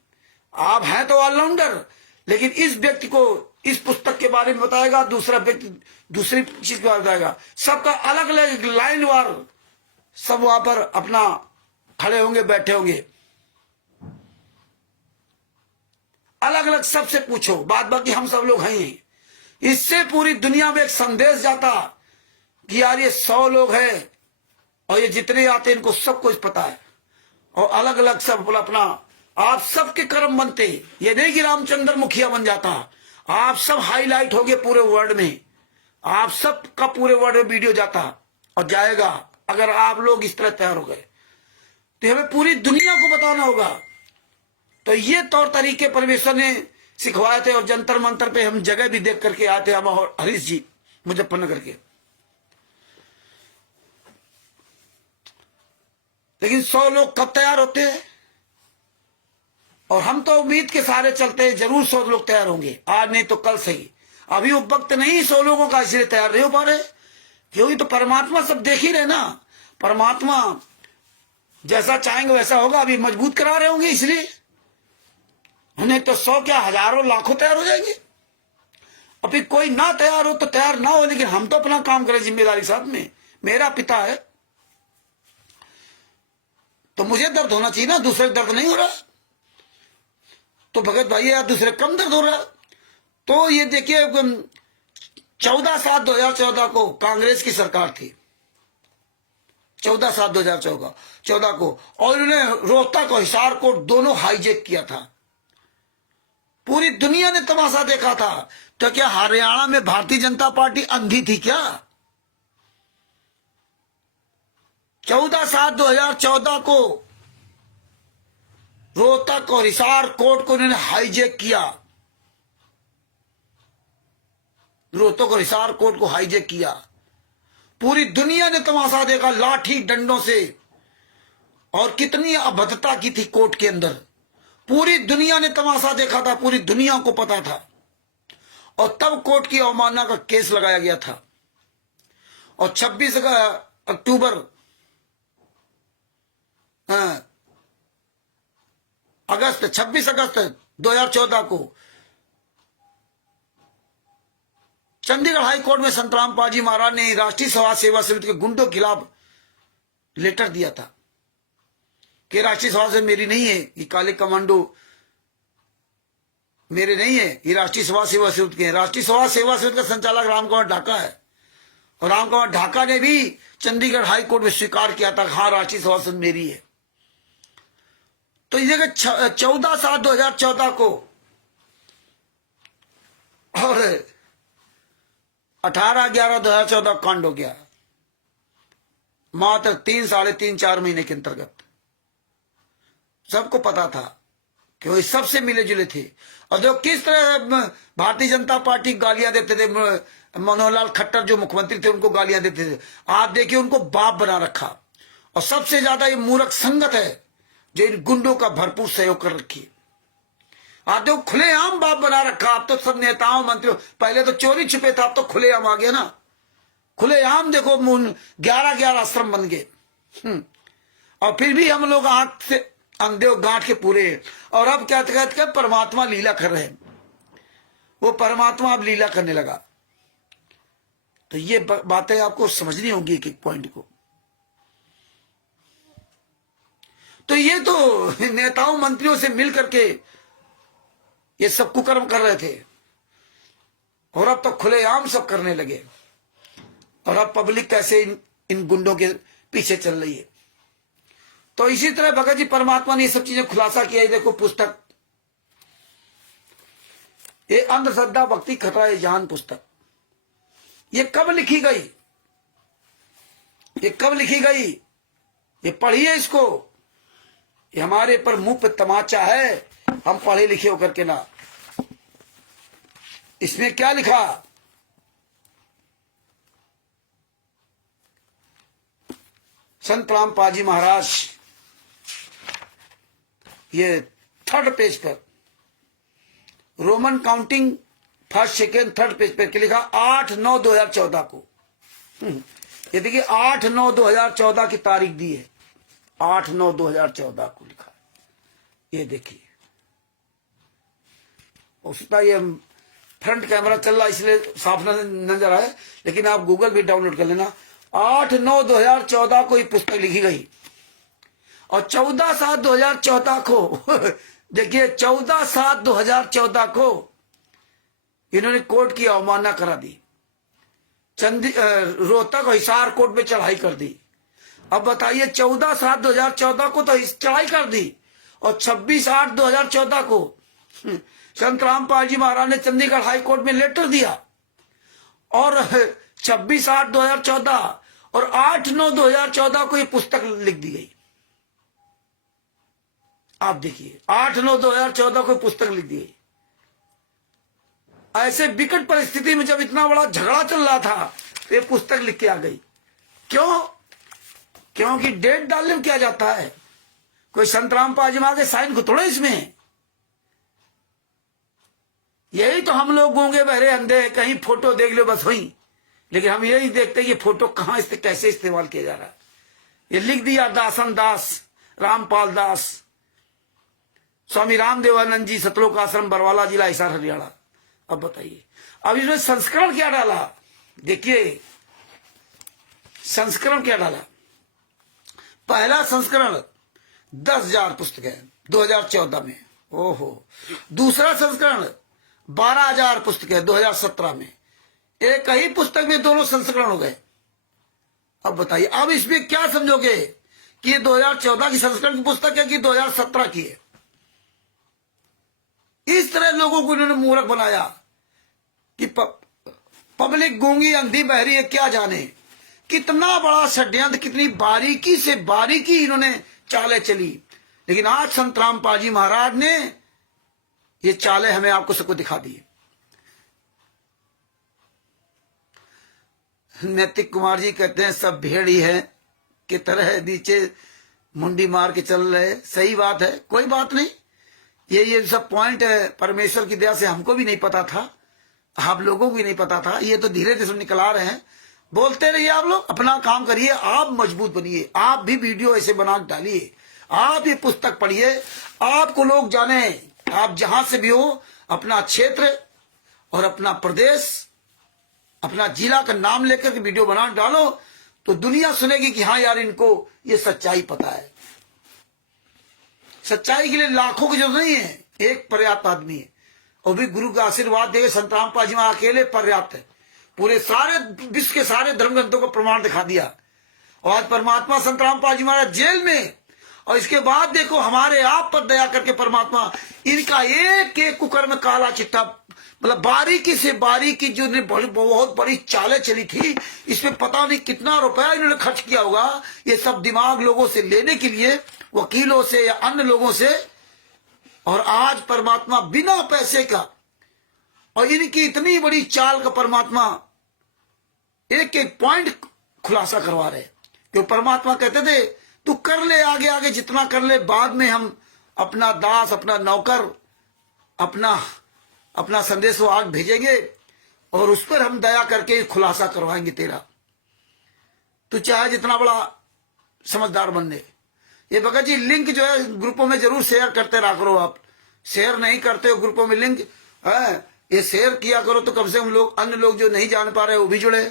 आप हैं तो ऑलराउंडर, लेकिन इस व्यक्ति को इस पुस्तक के बारे में बताएगा, दूसरा व्यक्ति दूसरी चीज के बारे में बताएगा। सबका अलग अलग लाइन वार सब वहां पर अपना खड़े होंगे, बैठे होंगे, अलग अलग सबसे पूछो, बात बाकी हम सब लोग हैं। इससे पूरी दुनिया में एक संदेश जाता कि यार ये 100 लोग हैं और ये जितने आते हैं इनको सब कुछ पता है। और अलग अलग सब अपना, आप सबके कर्म बनते। ये नहीं कि रामचंद्र मुखिया बन जाता, आप सब हाईलाइट हो गए पूरे वर्ल्ड में, आप सब का पूरे वर्ल्ड में वीडियो जाता और जाएगा। अगर आप लोग इस तरह तैयार हो गए तो हमें पूरी दुनिया को बताना होगा। तो ये तौर तरीके परमेश्वर ने सिखवाए थे। और जंतर मंतर पे हम जगह भी देख करके आते हैं, हम और हरीश जी मुजफ्फरनगर के। लेकिन 100 लोग कब तैयार होते हैं? और हम तो उम्मीद के सारे चलते हैं, जरूर 100 लोग तैयार होंगे, आज नहीं तो कल सही। अभी वो वक्त नहीं 100 लोगों का, इसलिए तैयार नहीं हो पा रहे, क्योंकि तो परमात्मा सब देख ही रहे ना। परमात्मा जैसा चाहेंगे वैसा होगा। अभी मजबूत करा रहे होंगे, इसलिए नहीं तो 100 क्या, हजारों लाखों तैयार हो जाएंगे। अभी कोई ना तैयार हो तो तैयार ना हो, लेकिन हम तो अपना काम करें जिम्मेदारी साथ में। मेरा पिता है तो मुझे दर्द होना चाहिए ना, दूसरे दर्द नहीं हो रहा। तो भगत भाई यार दूसरे कम दर्द हो रहा। तो ये देखिए 14/7/2014 को कांग्रेस की सरकार थी, 14/7/2014 को, और इन्होंने रोहतक और हिसार कोट दोनों हाईजैक किया था। पूरी दुनिया ने तमाशा देखा था। तो क्या हरियाणा में भारतीय जनता पार्टी अंधी थी क्या? 14/7/2014 को रोहतक और हिसार कोर्ट को इन्होंने हाईजैक किया, रोहतक और हिसार कोर्ट को हाईजैक किया। पूरी दुनिया ने तमाशा देखा, लाठी डंडों से, और कितनी अभद्रता की थी कोर्ट के अंदर। पूरी दुनिया ने तमाशा देखा था, पूरी दुनिया को पता था। और तब कोर्ट की अवमानना का केस लगाया गया था। और 26 अक्टूबर अगस्त 26 अगस्त 2014 को चंडीगढ़ हाई कोर्ट में संतराम पाजी महाराज ने राष्ट्रीय समाज सेवा समिति के गुंडों के खिलाफ लेटर दिया था कि राष्ट्रीय समाज सेवा मेरी नहीं है, ये काले कमांडो मेरे नहीं है, ये राष्ट्रीय समाज सेवा समिति के हैं। राष्ट्रीय समाज सेवा समिति का संचालक रामकुमार ढाका है, और रामकुमार ढाका ने भी चंडीगढ़ हाई कोर्ट में स्वीकार किया था, हाँ राष्ट्रीय समाज समिति मेरी है। तो ये 14/7/2014 को और 18/11/2014 कांड हो गया, मात्र 3 साढ़े 3-4 महीने के अंतर्गत। सबको पता था कि वो सबसे मिले जुले थे। और जो किस तरह भारतीय जनता पार्टी गालियां देते थे, मनोहर लाल खट्टर जो मुख्यमंत्री थे उनको गालियां देते थे। आप देखिए उनको बाप बना रखा। और सबसे ज्यादा ये मूर्ख संगत है जो इन गुंडों का भरपूर सहयोग कर रखी। आप देखो खुलेआम बाप बना रखा। आप तो सब नेताओं मंत्रियों, पहले तो चोरी छुपे था, अब तो खुलेआम आ गया ना। खुलेआम देखो 11 आश्रम बन गए। और फिर भी हम लोग आंख से अंधे गांठ के पूरे। और अब क्या कहते हैं, परमात्मा लीला कर रहे हैं। वो परमात्मा अब लीला करने लगा। तो ये बातें आपको समझनी होंगी एक एक पॉइंट को। तो ये तो नेताओं मंत्रियों से मिल करके ये सब कुकर्म कर रहे थे, और अब तो खुलेआम सब करने लगे। और अब पब्लिक कैसे इन गुंडों के पीछे चल रही है। तो इसी तरह भगत जी परमात्मा ने ये सब चीजें खुलासा किया। देखो पुस्तक, ये अंधश्रद्धा भक्ति खतरा है जहान पुस्तक, ये कब लिखी गई, ये कब लिखी गई, ये पढ़िए इसको। ये हमारे पर मुंह पे तमाचा है, हम पढ़े लिखे होकर के ना। इसमें क्या लिखा, संत राम पाजी महाराज, ये 3rd पेज पर, Roman counting 1st 2nd 3rd page पर लिखा 8/9/2014 को। ये देखिए 8/9/2014 की तारीख दी है, 8/9/2014 को लिखा। ये देखिए उसका ये फ्रंट कैमरा चल रहा इसलिए साफ नजर आए, लेकिन आप गूगल भी डाउनलोड कर लेना। 8/9/2014 को ये पुस्तक लिखी गई। और 14/7/2014 को देखिए 14/7/2014 को इन्होंने कोर्ट की अवमानना करा दी। रोहतक और हिसार कोर्ट में चढ़ाई कर दी। अब बताइए 14/7/2014 को तो चढ़ाई कर दी, और 26/8/2014 को संत रामपाल जी महाराज ने चंडीगढ़ हाई कोर्ट में लेटर दिया। और 26/8/2014 और 8/9/2014 को ये पुस्तक लिख दी गई। आप देखिए 8/9/2014 को पुस्तक लिख दी गई। ऐसे विकट परिस्थिति में जब इतना बड़ा झगड़ा चल रहा था, तो ये पुस्तक लिख के आ गई। क्यों? क्योंकि डेट डालने में क्या जाता है, कोई संत रामपाल जी महाराज के साइन को थोड़ा इसमें। यही तो हम लोग गूंगे बहरे अंधे, कहीं फोटो देख लो बस वही, लेकिन हम यही देखते हैं कि फोटो कहां कैसे इस्तेमाल किया जा रहा है। ये लिख दिया दासन दास, रामपाल दास, स्वामी रामदेवानंद जी, सतलोक आश्रम, बरवाला जिला, हिसार, हरियाणा। अब बताइए अब इसमें संस्करण क्या डाला। देखिए संस्करण क्या डाला। पहला संस्करण 10,000 पुस्तकें 2014 में ओहो, दूसरा संस्करण 12,000 पुस्तकें 2017 में, एक ही पुस्तक में दोनों संस्करण हो गए। अब बताइए, अब इसमें क्या समझोगे कि ये 2014 की संस्करण की पुस्तक है कि 2017 की है? इस तरह लोगों को इन्होंने मूर्ख बनाया कि पब्लिक गूंगी अंधी बहरी है, क्या जाने कितना बड़ा षड्यंत्र, कितनी बारीकी से बारीकी इन्होंने चालें चली। लेकिन आज संत रामपाल जी महाराज ने ये चालें हमें आपको सबको दिखा दी। नैतिक कुमार जी कहते हैं सब भेड़ ही है की तरह नीचे मुंडी मार के चल रहे। सही बात है, कोई बात नहीं, ये सब पॉइंट है, परमेश्वर की दया से हमको भी नहीं पता था, आप लोगों को भी नहीं पता था, ये तो धीरे धीरे निकल आ रहे हैं। बोलते रहिए, आप लोग अपना काम करिए, आप मजबूत बनिए, आप भी वीडियो ऐसे बना डालिए, आप ये पुस्तक पढ़िए, आपको लोग जाने, आप जहां से भी हो अपना क्षेत्र और अपना प्रदेश, अपना जिला का नाम लेकर के वीडियो बना डालो तो दुनिया सुनेगी कि हाँ यार, इनको ये सच्चाई पता है। सच्चाई के लिए लाखों की जरूरत नहीं है, एक पर्याप्त आदमी है, और भी गुरु का आशीर्वाद देवे संत रामपाल जी महाराज अकेले पर्याप्त है। पूरे सारे विश्व के सारे धर्म ग्रंथों को प्रमाण दिखा दिया। और आज परमात्मा संत रामपाल जी महाराज जेल में, और इसके बाद देखो हमारे आप पर दया करके परमात्मा इनका एक एक कुकर्म काला चिट्ठा, मतलब बारीकी से बारीकी जो बहुत बड़ी चालें चली थी, इसमें पता नहीं कितना रुपया इन्होंने खर्च किया होगा, ये सब दिमाग लोगों से लेने के लिए, वकीलों से या अन्य लोगों से। और आज परमात्मा बिना पैसे का, और इनकी इतनी बड़ी चाल का परमात्मा एक एक पॉइंट खुलासा करवा रहे। क्यों परमात्मा कहते थे तू कर ले आगे आगे जितना कर ले, बाद में हम अपना दास, अपना नौकर, अपना संदेश वो आग भेजेंगे और उस पर हम दया करके खुलासा करवाएंगे तेरा। तू चाहे जितना बड़ा समझदार बनने। ये भगत जी लिंक जो है ग्रुपों में जरूर शेयर करते रहा करो। आप शेयर नहीं करते हो ग्रुपों में लिंक है, ये शेयर किया करो तो कम से कम लोग, अन्य लोग जो नहीं जान पा रहे वो भी जुड़े,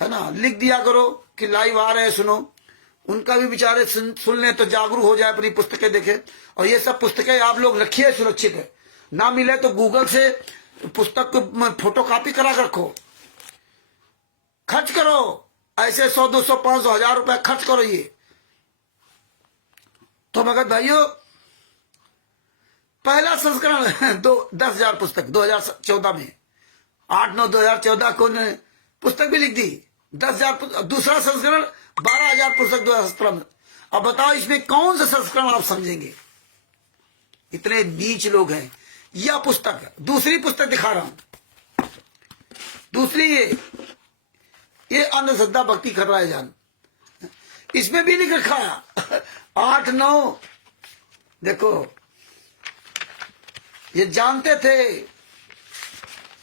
है ना। लिख दिया करो कि लाइव आ रहे हैं, सुनो, उनका भी बेचारे सुन लें तो जागरूक हो जाए, अपनी पुस्तकें देखें। और ये सब पुस्तकें आप लोग रखिए, सुरक्षित है, ना मिले तो गूगल से पुस्तक को फोटो कॉपी करा रखो, खर्च करो, ऐसे 100, 200, 500, 1000 रुपए खर्च करो। ये तो भगत भाइयों, पहला संस्करण 10,000 पुस्तक 2014 में, 8/9/2014 को ने पुस्तक भी लिख दी, 10,000। दूसरा संस्करण 12,000 पुस्तक 2017 में। अब बताओ इसमें कौन सा संस्करण आप समझेंगे? इतने नीच लोग हैं। यह पुस्तक है, दूसरी पुस्तक दिखा रहा हूं, दूसरी ये अंधश्रद्धा भक्ति कर रहा है जान, इसमें भी लिख रखा 8-9। देखो ये जानते थे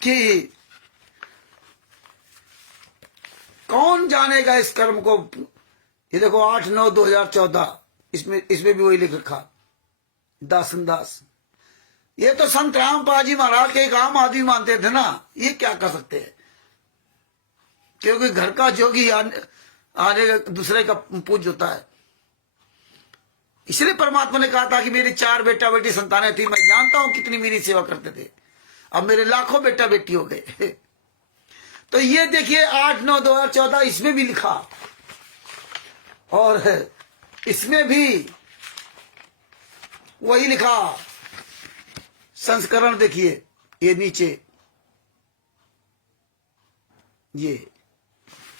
कि कौन जानेगा इस कर्म को। ये देखो 8/9/2014, इसमें भी वही लिख रखा, दासन दास। ये तो संत रामपाल जी महाराज के एक आम आदमी मानते थे ना, ये क्या कर सकते हैं, क्योंकि घर का जोगी आने दूसरे का पूज होता है। इसलिए परमात्मा ने कहा था कि मेरी 4 बेटा बेटी संतानें थी, मैं जानता हूं कितनी मेरी सेवा करते थे, अब मेरे लाखों बेटा बेटी हो गए। तो ये देखिए 8/9/2014 इसमें भी लिखा, और इसमें भी वही लिखा संस्करण। देखिए ये नीचे ये,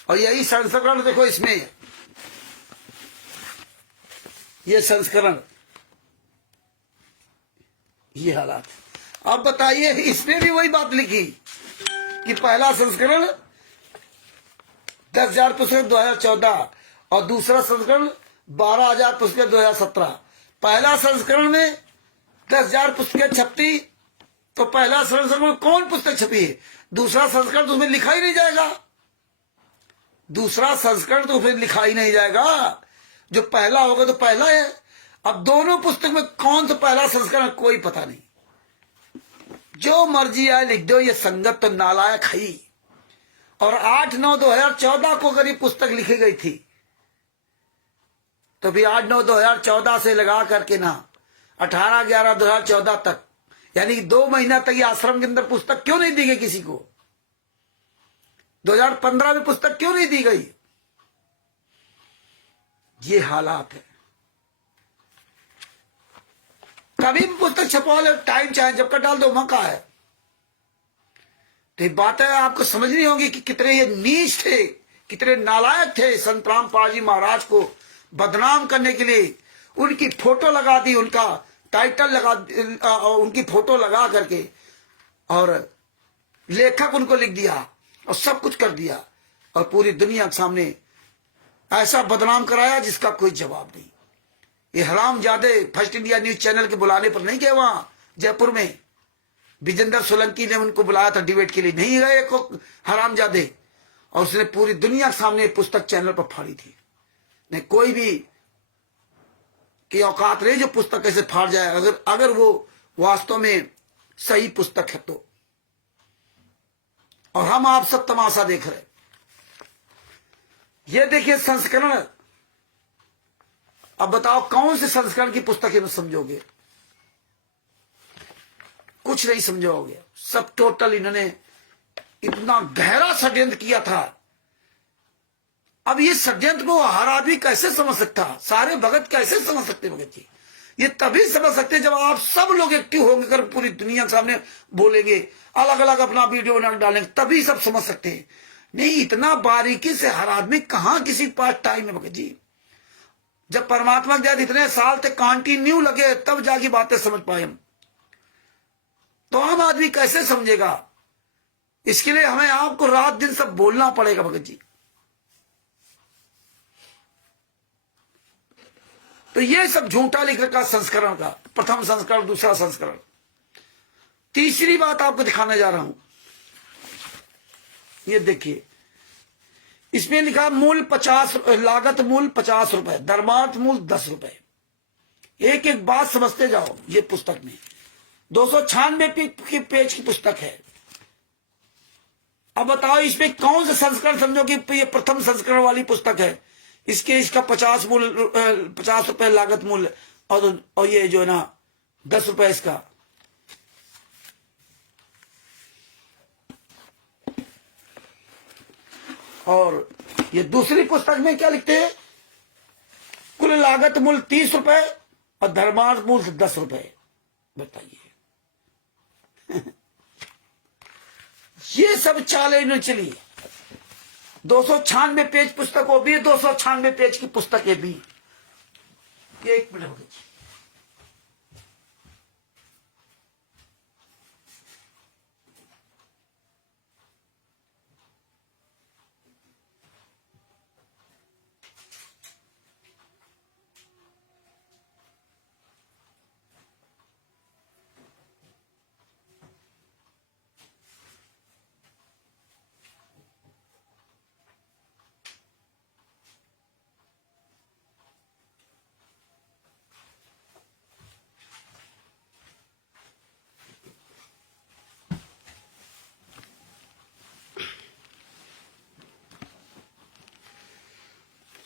और यही संस्करण देखो इसमें, ये संस्करण, ये हालात। अब बताइए इसमें भी वही बात लिखी कि पहला संस्करण 10,000 पुस्तक 2014 और दूसरा संस्करण 12,000 पुस्तक 2017। पहला संस्करण में 10,000 पुस्तकें छपती, तो पहला संस्करण में कौन पुस्तक छपी है? दूसरा संस्करण तो उसमें लिखा ही नहीं जाएगा, दूसरा संस्करण तो उसमें लिखा ही नहीं जाएगा। जो पहला होगा तो पहला है। अब दोनों पुस्तक में कौन सा पहला संस्करण कोई पता नहीं, जो मर्जी आए लिख दो। ये संगत तो नालायक है। और 8/9/2014 को अगर ये पुस्तक लिखी गई थी तो भी 8/9/2014 से लगा करके ना 18/11/2014 तक, यानी 2 महीना तक ये आश्रम के अंदर पुस्तक क्यों नहीं दी गई किसी को? 2015 में पुस्तक क्यों नहीं दी गई? ये हालात है। कभी भी पुस्तक छपवा ले, टाइम चाहे जब का डाल दो, मौका है। तो ये बातें आपको समझनी होगी कि कितने ये नीच थे, कितने नालायक थे। संत रामपाल जी महाराज को बदनाम करने के लिए उनकी फोटो लगा दी, उनका टाइटल लगा, उनकी फोटो लगा करके, और लेखक उनको लिख दिया और सब कुछ कर दिया, और पूरी दुनिया के सामने ऐसा बदनाम कराया जिसका कोई जवाब नहीं। ये हरामजादे फर्स्ट इंडिया न्यूज चैनल के बुलाने पर नहीं गए, वहां जयपुर में विजेंद्र सोलंकी ने उनको बुलाया था डिबेट के लिए, नहीं गए को हरामजादे, और उसने पूरी दुनिया के सामने पुस्तक चैनल पर फाड़ी थी। नहीं कोई भी की औकात रही जो पुस्तक कैसे फाड़ जाए, अगर वो वास्तव में सही पुस्तक है तो। और हम आप सब तमाशा देख रहे। ये देखिए संस्करण, अब बताओ कौन से संस्करण की पुस्तक में समझोगे? कुछ नहीं समझोगे। सब टोटल इन्होंने इतना गहरा षड्यंत्र किया था। अब ये षड्यंत्र को हर आदमी कैसे समझ सकता? सारे भगत कैसे समझ सकते? भगत जी ये तभी समझ सकते जब आप सब लोग एक्टिव होंगे, कर पूरी दुनिया के सामने बोलेंगे, अलग अलग अपना वीडियो बना डालेंगे, तभी सब समझ सकते हैं। नहीं इतना बारीकी से हर आदमी कहां किसी के पास टाइम है भगत जी। जब परमात्मा के साथ इतने साल तक कंटिन्यू लगे तब जाके बातें समझ पाए हम, तो आम आदमी कैसे समझेगा? इसके लिए हमें आपको रात दिन सब बोलना पड़ेगा भगत जी। तो ये सब झूठा लिख रखा संस्करण का, प्रथम संस्करण, दूसरा संस्करण। तीसरी बात आपको दिखाने जा रहा हूं, ये देखिए, इसमें लिखा मूल 50, लागत मूल 50 रुपए, धर्मार्थ मूल 10 रुपए। एक एक बात समझते जाओ। ये पुस्तक में 296 की पेज की पुस्तक है। अब बताओ इसमें कौन सा संस्करण समझो कि ये प्रथम संस्करण वाली पुस्तक है? इसका 50 रुपए लागत मूल्य, और ये जो है ना 10 रुपए इसका। और ये दूसरी पुस्तक में क्या लिखते हैं? कुल लागत मूल्य 30 रुपए और धर्मार्थ मूल्य 10 रुपए। बताइए ये सब चालें इन्होंने चली। 296 पेज पुस्तक वो भी, 296 पेज की पुस्तक है भी। एक मिनट हो गई।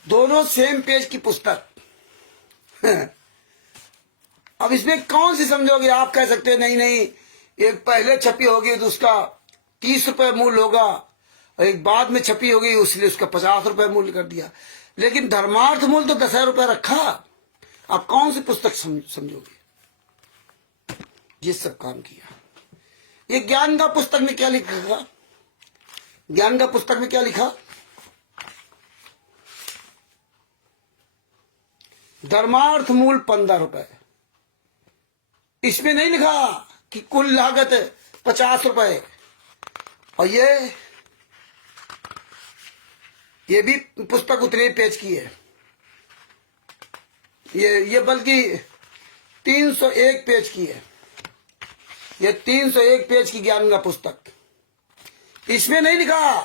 दोनों सेम पेज की पुस्तक। अब इसमें कौन सी समझोगे? आप कह सकते हैं नहीं नहीं, एक पहले छपी होगी तो उसका 30 रुपए मूल्य होगा, और एक बाद में छपी होगी इसलिए उसका 50 रुपए मूल्य कर दिया, लेकिन धर्मार्थ मूल्य तो 10 रुपए रखा। आप कौन सी पुस्तक समझोगे? ये सब काम किया। ये ज्ञान का पुस्तक में क्या लिखा? ज्ञान का पुस्तक में क्या लिखा? धर्मार्थ मूल 15 रुपए। इसमें नहीं लिखा कि कुल लागत 50 रुपए। और ये भी पुस्तक उतने पेज की है। ये बल्कि 301 पेज की है। ये 301 पेज की ज्ञान का पुस्तक। इसमें नहीं लिखा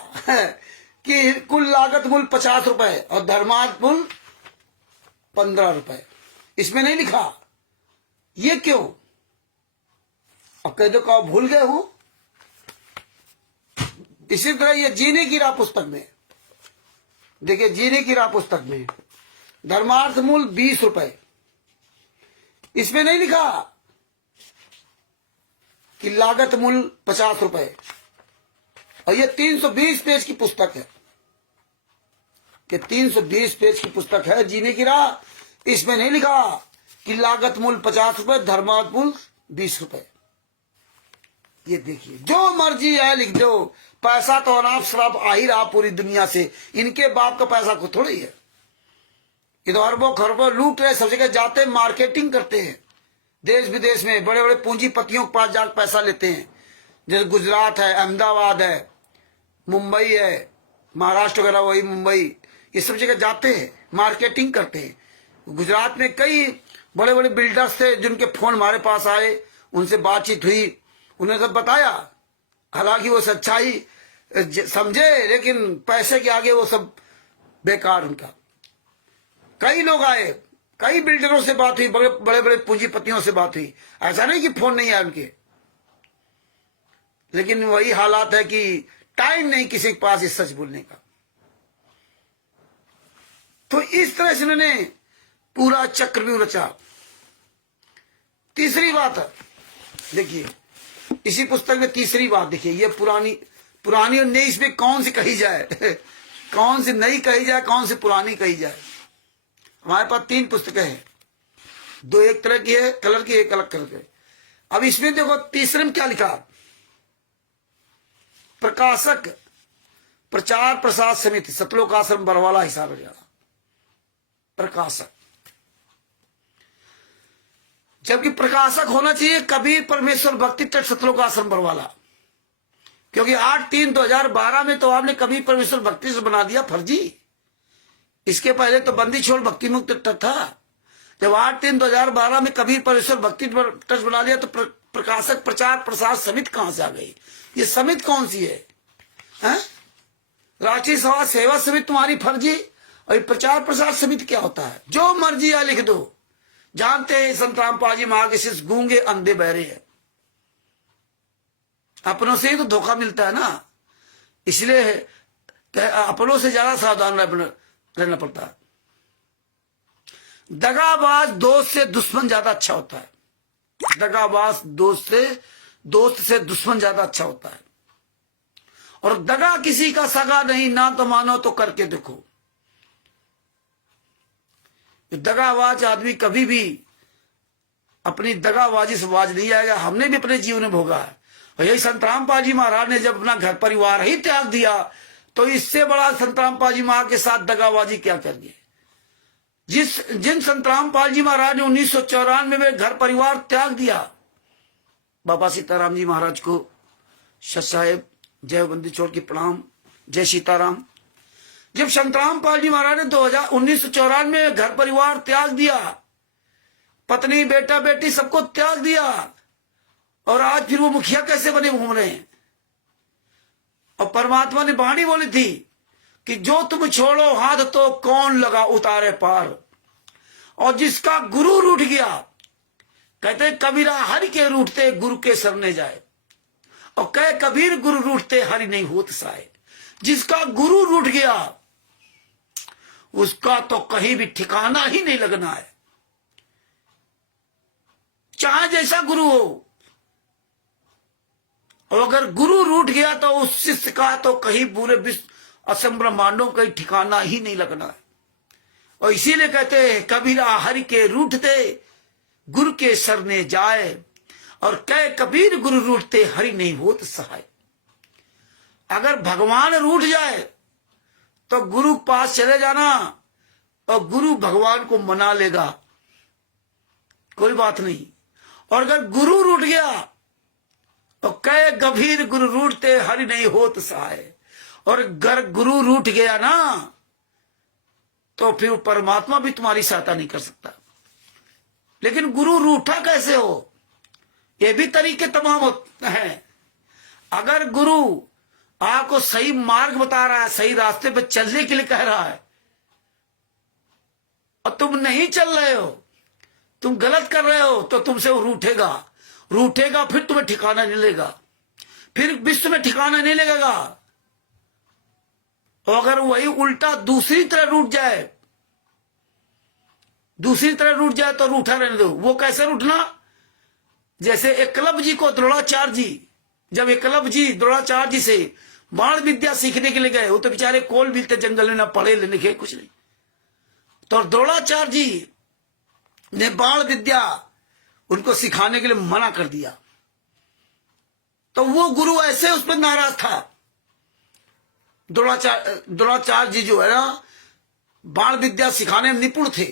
कि कुल लागत मूल 50 रुपए और धर्मार्थ मूल 15 रुपए। इसमें नहीं लिखा। ये क्यों? अब कह दो कहो भूल गए हो। इसी तरह ये जीने की राह पुस्तक में देखिए, जीने की राह पुस्तक में धर्मार्थ मूल 20 रुपए, इसमें नहीं लिखा कि लागत मूल्य 50 रुपए, और ये 320 पेज की पुस्तक है, कि 320 पेज की पुस्तक है जीने की राह। इसमें नहीं लिखा कि लागत मूल्य 50 रुपए, धर्मार्थ मूल्य 20 रुपए। ये देखिए, जो मर्जी है लिख दो, पैसा तो अनाप शराब आ ही रहा पूरी दुनिया से, इनके बाप का पैसा को थोड़ी है। ये तो अरबों खरबों लूट रहे, सब जगह जाते मार्केटिंग करते हैं, देश विदेश में बड़े बड़े पूंजीपतियों के पास जाकर पैसा लेते हैं। जैसे गुजरात है, अहमदाबाद है, मुंबई है, महाराष्ट्र वगैरह वही मुंबई, ये सब जगह जाते हैं, मार्केटिंग करते हैं। गुजरात में कई बड़े बड़े बिल्डर्स थे जिनके फोन हमारे पास आए, उनसे बातचीत हुई, उन्होंने सब बताया। हालांकि वो सच्चाई समझे, लेकिन पैसे के आगे वो सब बेकार उनका। कई लोग आए, कई बिल्डरों से बात हुई, बड़े बड़े पूंजीपतियों से बात हुई। ऐसा नहीं कि फोन नहीं आया उनके, लेकिन वही हालात है कि टाइम नहीं किसी के पास इस सच बोलने का। तो इस तरह से उन्होंने पूरा चक्रव्यूह रचा। तीसरी बात देखिए, इसी पुस्तक में तीसरी बात देखिए, ये पुरानी और नई, इसमें कौन सी कही जाए कौन सी नई कही जाए, कौन सी पुरानी कही जाए। हमारे पास 3 पुस्तकें हैं, 2 एक तरह की है कलर की, एक अलग कलर की। अब इसमें देखो तीसरे में क्या लिखा, प्रकाशक प्रचार प्रसार समिति सतलोक आश्रम बरवाला हिसार हरियाणा। प्रकाशक, जबकि प्रकाशक होना चाहिए कबीर परमेश्वर भक्ति ट्रस्ट सतलोक आश्रम बरवाला, क्योंकि 8/3/2012 में तो आपने कबीर परमेश्वर भक्ति से बना दिया फर्जी। इसके पहले तो बंदी छोड़ भक्ति मुक्त ट्रस्ट था। जब 8/3/2012 में कबीर परमेश्वर भक्ति ट्रस्ट बना लिया तो प्रकाशक प्रचार प्रसार समिति कहां से आ गई? ये समिति कौन सी है? राष्ट्रीय समाज सेवा समिति तुम्हारी फर्जी, और प्रचार प्रसार समिति क्या होता है? जो मर्जी या लिख दो। जानते हैं संत रामपाल जी महाराज के शिष्य गूंगे अंधे बहरे हैं, अपनों से ही तो धोखा मिलता है ना, इसलिए अपनों से ज्यादा सावधान रहना पड़ता है। दगाबाज दोस्त से दुश्मन ज्यादा अच्छा होता है। दगाबाज दोस्त से दुश्मन ज्यादा अच्छा होता है। और दगा किसी का सगा नहीं, ना तो मानो तो करके देखो। दगाबाज आदमी कभी भी अपनी दगाबाजी से बाज नहीं आएगा। हमने भी अपने जीवन में भोगा है। और यही संत रामपाल जी महाराज ने जब अपना घर परिवार ही त्याग दिया, तो इससे बड़ा संत रामपाल जी महाराज के साथ दगाबाजी क्या करिए। जिन संत रामपाल जी महाराज ने 1994 में घर परिवार त्याग दिया, बाबा सीताराम जी महाराज को सत साहेब जय बंदी छोड़ के प्रणाम, जय सीताराम। जब संत रामपाल जी महाराज ने 1994 में घर परिवार त्याग दिया, पत्नी बेटा बेटी सबको त्याग दिया, और आज फिर वो मुखिया कैसे बने घूम रहे हैं। और परमात्मा ने वाणी बोली थी कि जो तुम छोड़ो हाथ तो कौन लगा उतारे पार। और जिसका गुरु रूठ गया, कहते कबीरा हरि के रूठते गुरु के सरने जाए, और कहे कबीर गुरु रूठते हरि नहीं होत साए। जिसका गुरु रूठ गया उसका तो कहीं भी ठिकाना ही नहीं लगना है, चाहे जैसा गुरु हो। और अगर गुरु रूठ गया तो उस शिष्य का तो कहीं पूरे विश्व असम ब्रह्मांडों का ठिकाना ही नहीं लगना है। और इसीलिए कहते हैं कबीरा हरि के रूठते गुरु के सरने जाए, और कह कबीर गुरु रूठते हरि नहीं होत सहाय। अगर भगवान रूठ जाए तो गुरु पास चले जाना, और गुरु भगवान को मना लेगा, कोई बात नहीं। और अगर गुरु रूठ गया तो कह गंभीर गुरु रूठते हरि नहीं होत सहाय। और अगर गुरु रूठ गया ना, तो फिर परमात्मा भी तुम्हारी सहायता नहीं कर सकता। लेकिन गुरु रूठा कैसे हो, ये भी तरीके तमाम हैं। अगर गुरु आपको सही मार्ग बता रहा है, सही रास्ते पे चलने के लिए कह रहा है, और तुम नहीं चल रहे हो, तुम गलत कर रहे हो, तो तुमसे वो रूठेगा, फिर तुम्हें ठिकाना नहीं लेगा, फिर विश्व में ठिकाना नहीं लगेगा। और अगर वही उल्टा दूसरी तरह रूठ जाए, दूसरी तरह रूठ जाए तो रूठा रहने दो। वो कैसे रूठना? जैसे एकलव्य जी को द्रोणाचार्य जी, जब एकलव्य जी द्रोणाचार्य जी से बाण विद्या सीखने के लिए गए, वो तो बेचारे कोल मिलते जंगल में, ना पढ़े लिखे कुछ नहीं, तो द्रोणाचार्य जी ने बाण विद्या उनको सिखाने के लिए मना कर दिया। तो वो गुरु ऐसे उस पर नाराज था। द्रोणाचार्य जी जो है ना, बाण विद्या सिखाने में निपुण थे,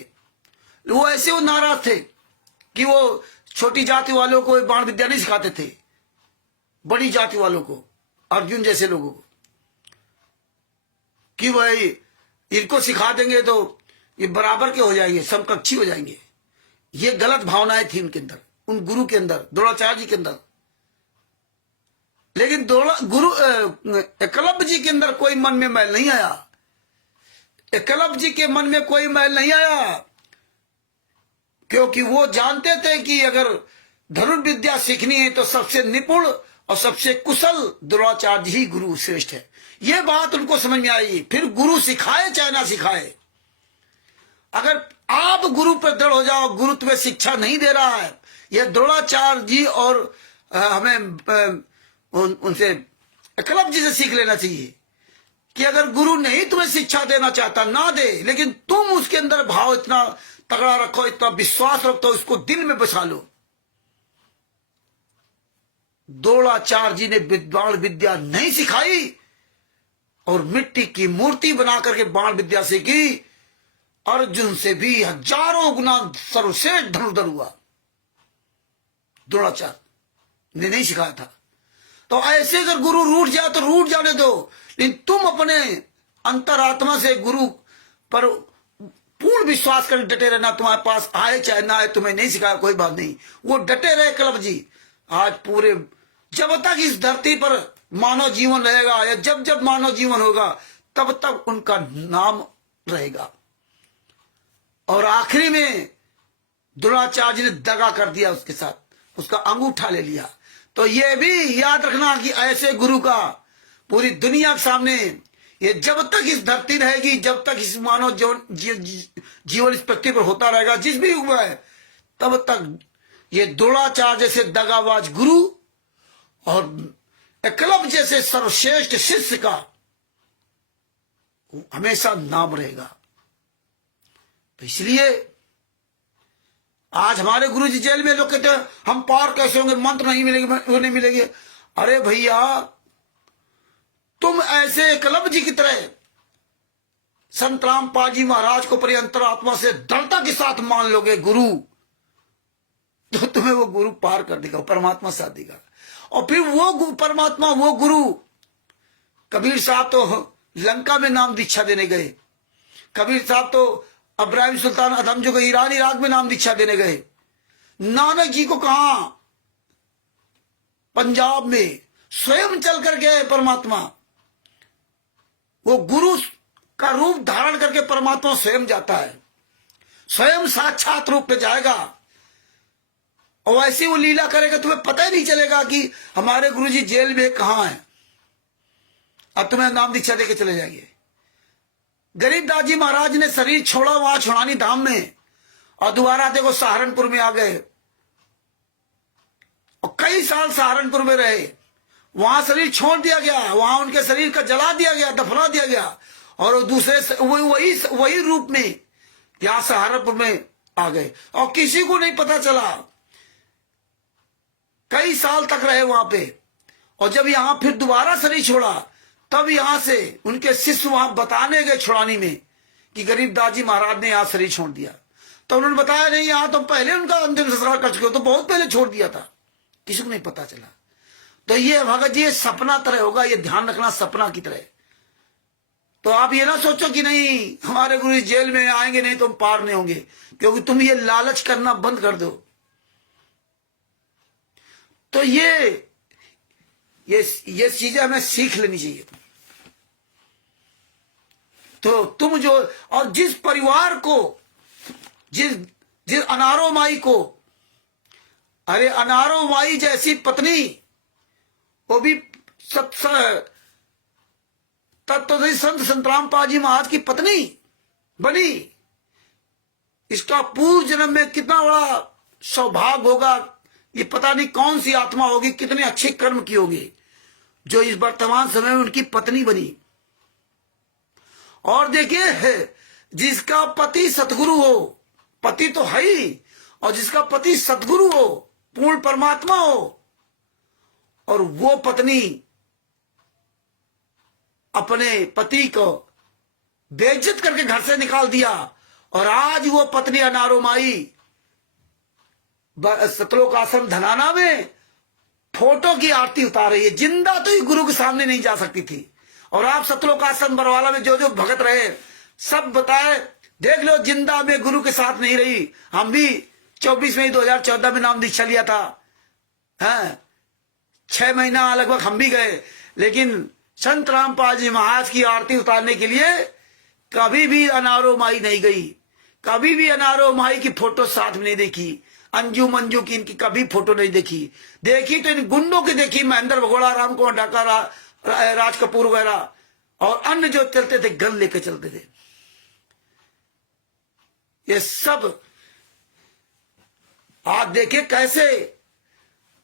वो ऐसे वो नाराज थे कि वो छोटी जाति वालों को बाण विद्या नहीं सिखाते थे, बड़ी जाति वालों को, अर्जुन जैसे लोगों को, कि भाई इनको सिखा देंगे तो ये बराबर के हो जाएंगे, समकक्षी हो जाएंगे। ये गलत भावनाएं थी उनके अंदर, उन गुरु के अंदर, द्रोणाचार्य जी के अंदर। लेकिन गुरु एकलव्य जी के अंदर कोई मन में मैल नहीं आया। एकलव्य जी के मन में कोई मैल नहीं आया, क्योंकि वो जानते थे कि अगर धनुर्विद्या सीखनी है तो सबसे निपुण और सबसे कुशल द्रोणाचार्य ही गुरु श्रेष्ठ है। ये बात उनको समझ में आई। फिर गुरु सिखाए चाहे ना सिखाए, अगर आप गुरु पर दृढ़ हो जाओ, गुरु तुम्हें शिक्षा नहीं दे रहा है, यह द्रोणाचार्य जी और हमें उनसे एकलव्य जी से सीख लेना चाहिए कि अगर गुरु नहीं तुम्हें शिक्षा देना चाहता ना दे, लेकिन तुम उसके अंदर भाव इतना तगड़ा रखो, इतना विश्वास रखो, उसको दिल में बसा लो। द्रोणाचार्य जी ने बाण विद्या नहीं सिखाई और मिट्टी की मूर्ति बना करके बाण विद्या सीखी। अर्जुन से भी हजारों गुना सर्वश्रेष्ठ धनुर्धर हुआ। द्रोणाचार्य ने नहीं सिखाया था। तो ऐसे अगर गुरु रूठ जाए तो रूठ जाने दो, लेकिन तुम अपने अंतरात्मा से गुरु पर पूर्ण विश्वास कर डटे रहना। तुम्हारे पास आए चाहे ना आए, तुम्हें नहीं सिखाया कोई बात नहीं, वो डटे रहे एकलव्य जी। आज पूरे जब तक इस धरती पर मानव जीवन रहेगा, या जब जब मानव जीवन होगा, तब तक उनका नाम रहेगा। और आखिरी में द्रोणाचार्य जी ने दगा कर दिया उसके साथ, उसका अंगूठा ले लिया। तो ये भी याद रखना कि ऐसे गुरु का पूरी दुनिया के सामने, ये जब तक इस धरती रहेगी, जब तक इस मानव जीवन इस पृथ्वी पर होता रहेगा, जिस भी युग में है, तब तक ये द्रोणाचार्य जैसे दगाबाज गुरु और एकलव्य जैसे सर्वश्रेष्ठ शिष्य का हमेशा नाम रहेगा। तो इसलिए आज हमारे गुरु जी जेल में, लोग कहते हैं हम पार कैसे होंगे, मंत्र नहीं मिलेंगे, वो नहीं मिलेंगे। अरे भैया, तुम ऐसे एकलव्य जी की तरह संत रामपाल जी महाराज को अपनी अंतरात्मा से दृढ़ता के साथ मान लोगे गुरु, तो तुम्हें वो गुरु पार कर देगा, परमात्मा साथ देगा। और फिर वो परमात्मा, वो गुरु, कबीर साहब तो लंका में नाम दीक्षा देने गए, कबीर साहब तो इब्राहिम सुल्तान अदम जो ईरानी राग में नाम दीक्षा देने गए, नानक जी को कहा पंजाब में स्वयं चल कर गए परमात्मा। वो गुरु का रूप धारण करके परमात्मा स्वयं जाता है, स्वयं साक्षात रूप में जाएगा, और वैसे वो लीला करेगा, तुम्हें पता ही नहीं चलेगा कि हमारे गुरुजी जेल में कहां है। अब तुम्हें नाम दीक्षा देके चले जाएंगे। गरीबदास जी महाराज ने शरीर छोड़ा वहां छुड़ानी धाम में, और दोबारा देखो सहारनपुर में आ गए, और कई साल सहारनपुर में रहे। वहां शरीर छोड़ दिया गया, वहां उनके शरीर का जला दिया गया, दफना दिया गया, और वो दूसरे वही रूप में यहां सहारनपुर में आ गए, और किसी को नहीं पता चला। कई साल तक रहे वहां पे, और जब यहां फिर दोबारा शरीर छोड़ा, तब यहां से उनके शिष्य वहां बताने गए छुड़ानी में कि गरीबदास जी महाराज ने यहां शरीर छोड़ दिया। तो उन्होंने बताया नहीं, यहां तो पहले उनका अंतिम संस्कार कर चुके हो, तो बहुत पहले छोड़ दिया था, किसी को नहीं पता चला। तो ये भगत जी, ये सपना तरह होगा, ये ध्यान रखना, सपना की तरह। तो आप ये ना सोचो कि नहीं हमारे गुरु जेल में आएंगे नहीं तो हम पार नहीं होंगे, क्योंकि तुम ये लालच करना बंद कर दो। तो ये चीजें हमें सीख लेनी चाहिए। तो तुम जो, और जिस परिवार को, जिस अनारो माई को, अरे अनारो माई जैसी पत्नी, वो भी तत्वदर्शी संत रामपाल जी महाराज की पत्नी बनी, इसका पूर्व जन्म में कितना बड़ा सौभाग्य होगा, ये पता नहीं कौन सी आत्मा होगी, कितने अच्छे कर्म की होगी जो इस वर्तमान समय में उनकी पत्नी बनी। और देखिए, जिसका पति सतगुरु हो, पति तो है ही, और जिसका पति सतगुरु हो, पूर्ण परमात्मा हो, और वो पत्नी अपने पति को बेइज्जत करके घर से निकाल दिया, और आज वो पत्नी अनारोमाई सतलोक आश्रम धनाना में फोटो की आरती उतार रही है। जिंदा तो ये गुरु के सामने नहीं जा सकती थी। और आप सतलोक आश्रम बरवाला में जो जो भगत रहे सब बताए, देख लो, जिंदा में गुरु के साथ नहीं रही। हम भी 24 मई 2014 में नाम दीक्षा लिया था, हैं 6 महीना लगभग हम भी गए, लेकिन संत रामपाल जी महाराज की आरती उतारने के लिए कभी भी अनारो माई नहीं गई, कभी भी अनारो माई की फोटो साथ में नहीं देखी, अंजू मंजू की इनकी कभी फोटो नहीं देखी। देखी तो इन गुंडों की देखी, महेंद्र भगोड़ा, राम कुमार ढाका, राज कपूर वगैरह, और अन्य जो चलते थे गन लेके चलते थे। ये सब आप देखिए कैसे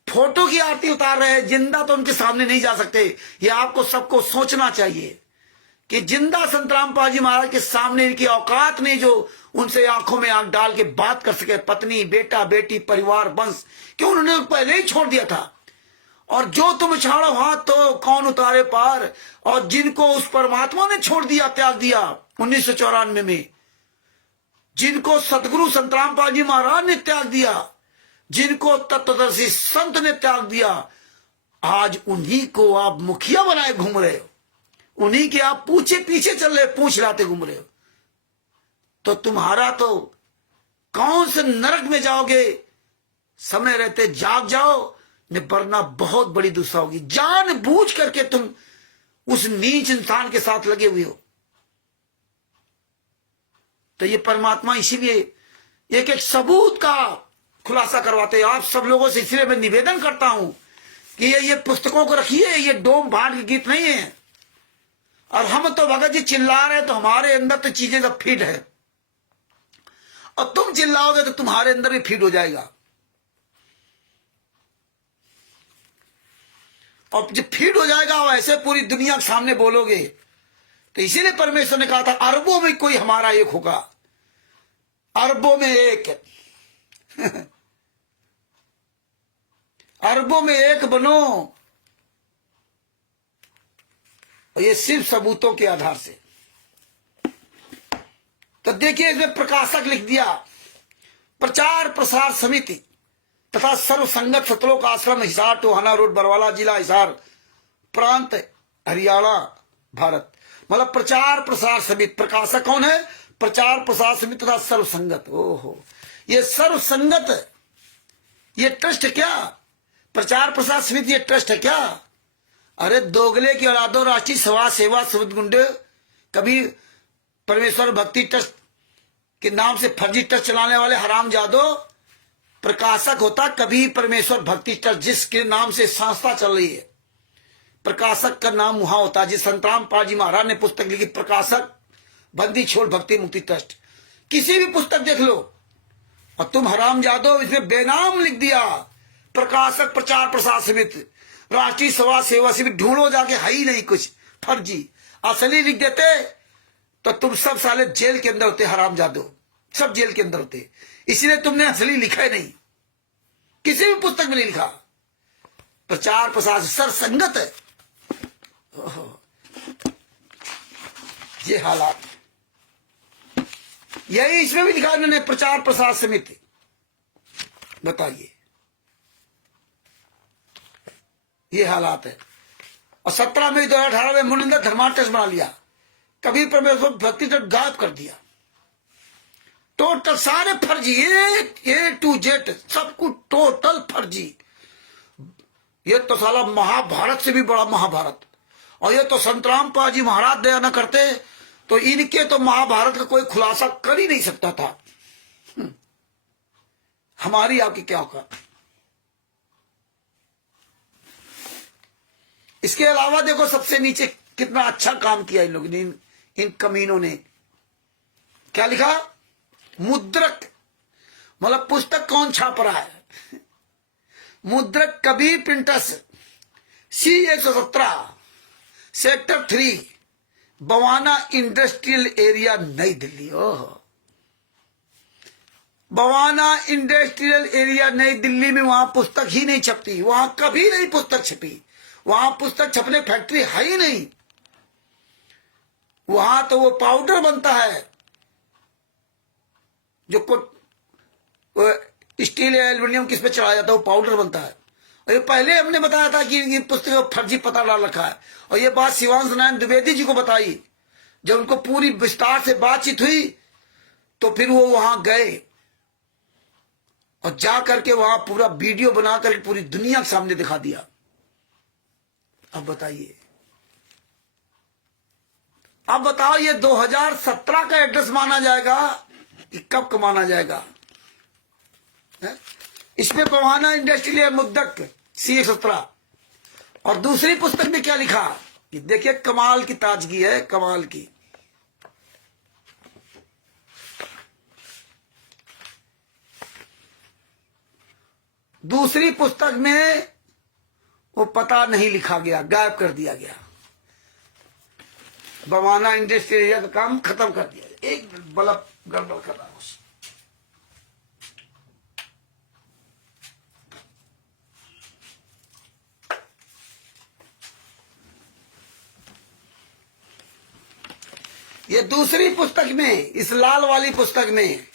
फोटो की आरती उतार रहे हैं, जिंदा तो उनके सामने नहीं जा सकते। ये आपको सबको सोचना चाहिए कि जिंदा संत रामपाल जी महाराज के सामने इनकी औकात नहीं जो उनसे आंखों में आंख डाल के बात कर सके। पत्नी, बेटा, बेटी, परिवार, वंश, क्यों उन्होंने पहले ही छोड़ दिया था। और जो तुम छाड़ो हाथ तो कौन उतारे पार, और जिनको उस परमात्मा ने छोड़ दिया, त्याग दिया 1994 में, जिनको सतगुरु संत रामपाल जी महाराज ने त्याग दिया, जिनको तत्वदर्शी संत ने त्याग दिया, आज उन्हीं को आप मुखिया बनाए घूम रहे हो, उन्हीं के आप पूछे पीछे चल रहे, पूछ लाते घूम रहे हो। तो तुम्हारा तो कौन से नरक में जाओगे। समय रहते जाग जाओ, ने वरना बहुत बड़ी दुस्सा होगी। जान बूझ करके तुम उस नीच इंसान के साथ लगे हुए हो। तो ये परमात्मा इसीलिए एक एक सबूत का खुलासा करवाते हैं आप सब लोगों से। इसलिए मैं निवेदन करता हूं कि ये पुस्तकों को रखिए, ये डोम भाट के गीत नहीं है। और हम तो भगत जी चिल्ला रहे हैं तो हमारे अंदर तो चीजें सब फिट है, और तुम चिल्लाओगे तो तुम्हारे अंदर भी फिट हो जाएगा। और जब फीड हो जाएगा वैसे पूरी दुनिया के सामने बोलोगे। तो इसीलिए परमेश्वर ने कहा था अरबों में कोई हमारा एक होगा, अरबों में एक अरबों में एक बनो। और ये सिर्फ सबूतों के आधार से। तो देखिए इसमें प्रकाशक लिख दिया, प्रचार प्रसार समिति तथा सर्व संगत सतलोक आश्रम हिसार टोहाना रोड बरवाला जिला हिसार प्रांत हरियाणा भारत। मतलब प्रचार प्रसार समिति, प्रकाशक कौन है? प्रचार प्रसार समिति तथा सर्व संगत। ओहो, ये सर्व संगत ये ट्रस्ट है क्या? प्रचार प्रसार समिति ये ट्रस्ट है क्या? अरे दोगले की औलादों, राष्ट्रीय समाज सेवा सुविध गुंडे, कभी परमेश्वर भक्ति ट्रस्ट के नाम से फर्जी ट्रस्ट चलाने वाले हराम जादो प्रकाशक होता। कभी परमेश्वर भक्ति ट्रस्ट जिसके नाम से संस्था चल रही है, प्रकाशक का नाम वहां होता है। जिस संत रामपाल जी महाराज ने पुस्तक लिखी प्रकाशक बंदी छोड़ भक्ति मुक्ति ट्रस्ट, किसी भी पुस्तक देख लो, और तुम हराम जादो इसमें बेनाम लिख दिया प्रकाशक प्रचार प्रसार समिति राष्ट्रीय समाज सेवा समिति। ढूंढो जाके, है ही नहीं कुछ, फर्जी। असली लिख देते तो तुम सब साले जेल के अंदर होते, हराम जादो सब जेल के अंदर होते। इसलिए तुमने असली लिखा ही नहीं, किसी भी पुस्तक में नहीं लिखा। प्रचार प्रसार सरसंगत है। ये हालात, यही इसमें भी लिखा उन्होंने प्रचार प्रसार समिति। बताइए, ये हालात है। और 17 मई 2018 में मुनिंदर धर्मा ट्रस्ट बना लिया, कभी परमेश्वर भक्ति ट्रस्ट गायब कर दिया। टोटल सारे फर्जी, ए टू जेड सब कुछ टोटल फर्जी। ये तो साला महाभारत से भी बड़ा महाभारत। और ये तो संत रामपाल जी महाराज दया न करते तो इनके तो महाभारत का कोई खुलासा कर ही नहीं सकता था। हमारी आपकी क्या औकात। इसके अलावा देखो सबसे नीचे कितना अच्छा काम किया इन लोगों ने, इन कमीनों ने। क्या लिखा? मुद्रक मतलब पुस्तक कौन छाप रहा है? मुद्रक Kabir printers, C117, sector 3, Bawana industrial area, नई दिल्ली। ओह, बवाना इंडस्ट्रियल एरिया नई दिल्ली में वहां पुस्तक ही नहीं छपती, वहां कभी नहीं पुस्तक छपी, वहां पुस्तक छपने फैक्ट्री है ही नहीं। वहां तो वो पाउडर बनता है जो स्टील या एल्यूमिनियम किस पे चढ़ाया जाता है, वो पाउडर बनता है। और ये पहले हमने बताया था कि ये पुस्तक फर्जी पता डाल रखा है, और ये बात शिवांश नारायण द्विवेदी जी को बताई। जब उनको पूरी विस्तार से बातचीत हुई तो फिर वो वहां गए और जा करके वहां पूरा वीडियो बना करके पूरी दुनिया के सामने दिखा दिया। अब बताइए, अब बताओ ये 2017 का एड्रेस माना जाएगा कि कब का माना जाएगा? इसमें बवाना इंडस्ट्रियल मुद्दक C117। और दूसरी पुस्तक में क्या लिखा कि देखिए, कमाल की ताजगी है, कमाल की। दूसरी पुस्तक में वो पता नहीं लिखा गया, गायब कर दिया गया। बवाना इंडस्ट्रियल एरिया का काम खत्म कर दिया, एक बल्ब गड़बड़ कर रहा है। ये दूसरी पुस्तक में, इस लाल वाली पुस्तक में,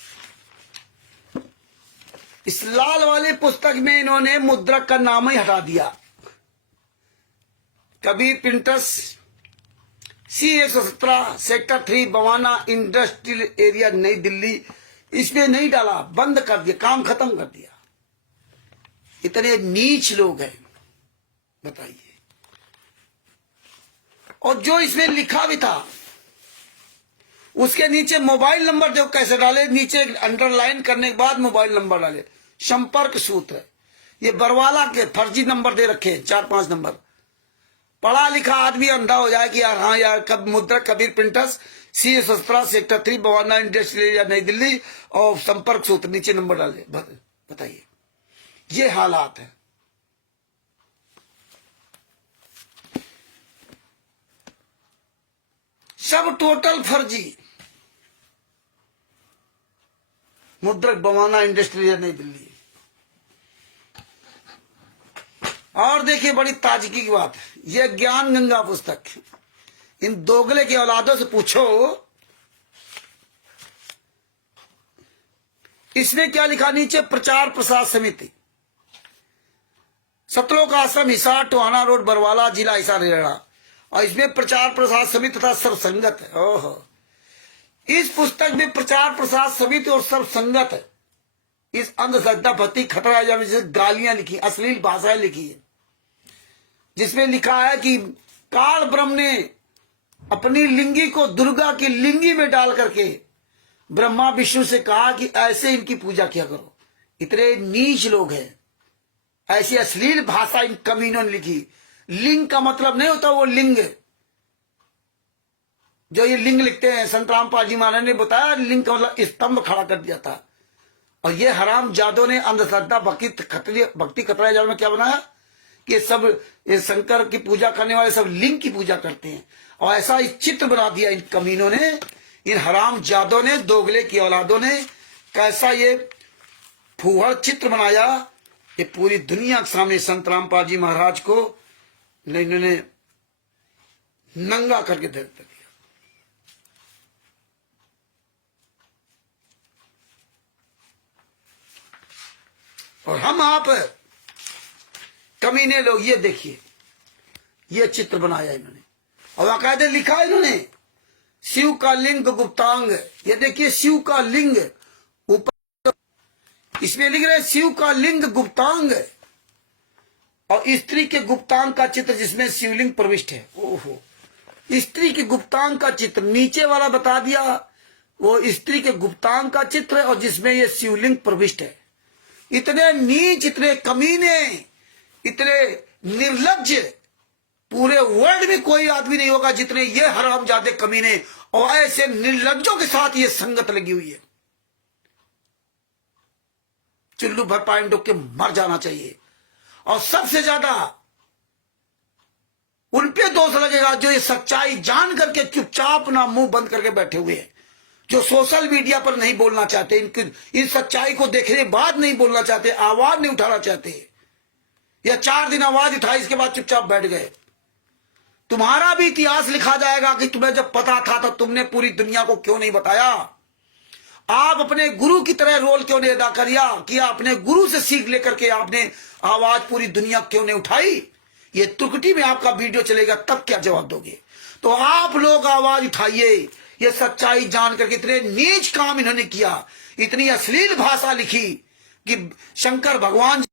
इस लाल वाली पुस्तक में इन्होंने मुद्रक का नाम ही हटा दिया। Kabir printers, C117, sector 3, Bawana industrial area, नई दिल्ली, इसमें नहीं डाला, बंद कर दिया, काम खत्म कर दिया। इतने नीच लोग हैं, बताइए। और जो इसमें लिखा भी था उसके नीचे मोबाइल नंबर देखो कैसे डाले, नीचे अंडरलाइन करने के बाद मोबाइल नंबर डाले, संपर्क सूत्र। ये बरवाला के फर्जी नंबर दे रखे हैं, 4-5 नंबर। पढ़ा लिखा आदमी अंधा हो जाए कि यार हाँ यार, कब मुद्रक Kabir printers, C117, sector 3, Bawana industrial area, नई दिल्ली, और संपर्क सूत्र, नीचे नंबर डाले। बताइए, ये हालात है। सब टोटल फर्जी। मुद्रक, बवाना इंडस्ट्रियल, नई दिल्ली। और देखिए, बड़ी ताजगी की बात है, यह ज्ञान गंगा पुस्तक। इन दोगले की औलादों से पूछो इसने क्या लिखा नीचे? प्रचार प्रसार समिति, सतलोक आश्रम, हिसार, टोहाना रोड, बरवाला, जिला हिसार, हरियाणा। और इसमें प्रचार प्रसार समिति तथा सर्वसंगत है। ओहो, इस पुस्तक में प्रचार प्रसार समिति और सर्वसंगत है। इस अंधश्रद्धा भक्ति खतरा जैसे गालियां लिखी, अश्लील भाषाएं लिखी है, जिसमें लिखा है कि काल ब्रह्म ने अपनी लिंगी को दुर्गा की लिंगी में डाल करके ब्रह्मा विष्णु से कहा कि ऐसे इनकी पूजा किया करो। इतने नीच लोग हैं, ऐसी अश्लील भाषा इन कमीनों ने लिखी। लिंग का मतलब नहीं होता वो लिंग जो ये लिंग लिखते हैं। संत रामपाल जी महाराज ने बताया लिंग का मतलब स्तंभ खड़ा कर दिया था। और ये हराम जादों ने अंधश्रद्धा भक्ति खतरा जाल में क्या बनाया कि सब ये शंकर की पूजा करने वाले सब लिंग की पूजा करते हैं। और ऐसा इस चित्र बना दिया इन कमीनों ने, इन हराम जादों ने, दोगले की औलादों ने कैसा ये फूहड़ चित्र बनाया। ये पूरी दुनिया के सामने संत रामपाल जी महाराज को इन्होंने नंगा करके दे दिया। और हम आप कमीने लोग, ये देखिए, ये चित्र बनाया इन्होंने और बाकायदे लिखा है इन्होंने शिव का लिंग गुप्तांग। ये देखिए शिव का लिंग, ऊपर इसमें लिख रहे शिव का लिंग गुप्तांग और स्त्री के गुप्तांग का चित्र जिसमें शिवलिंग प्रविष्ट है। ओहो, स्त्री के गुप्तांग का चित्र नीचे वाला बता दिया, वो स्त्री के गुप्तांग का चित्र है और जिसमें ये शिवलिंग प्रविष्ट है। इतने नीच, इतने कमीने, इतने निर्लज्ज पूरे वर्ल्ड में कोई आदमी नहीं होगा जितने ये हरामजादे कमीने और ऐसे निर्लज्जों के साथ ये संगत लगी हुई है। चुल्लू भर पानी डूब के मर जाना चाहिए। और सबसे ज्यादा उन पे दोष लगेगा जो ये सच्चाई जान करके चुपचाप ना मुंह बंद करके बैठे हुए हैं, जो सोशल मीडिया पर नहीं बोलना चाहते, इन सच्चाई को देखने के बाद नहीं बोलना चाहते, आवाज नहीं उठाना चाहते, या 4 दिन आवाज उठाई इसके बाद चुपचाप बैठ गए। तुम्हारा भी इतिहास लिखा जाएगा कि तुम्हें जब पता था तो तुमने पूरी दुनिया को क्यों नहीं बताया। आप अपने गुरु की तरह रोल क्यों नहीं अदा किया, अपने गुरु से सीख लेकर के आपने आवाज पूरी दुनिया क्यों नहीं उठाई। ये तुर्कटी में आपका वीडियो चलेगा, तब क्या जवाब दोगे। तो आप लोग आवाज उठाइए, ये सच्चाई जान करके। इतने नीच काम इन्होंने किया, इतनी अश्लील भाषा लिखी कि शंकर भगवान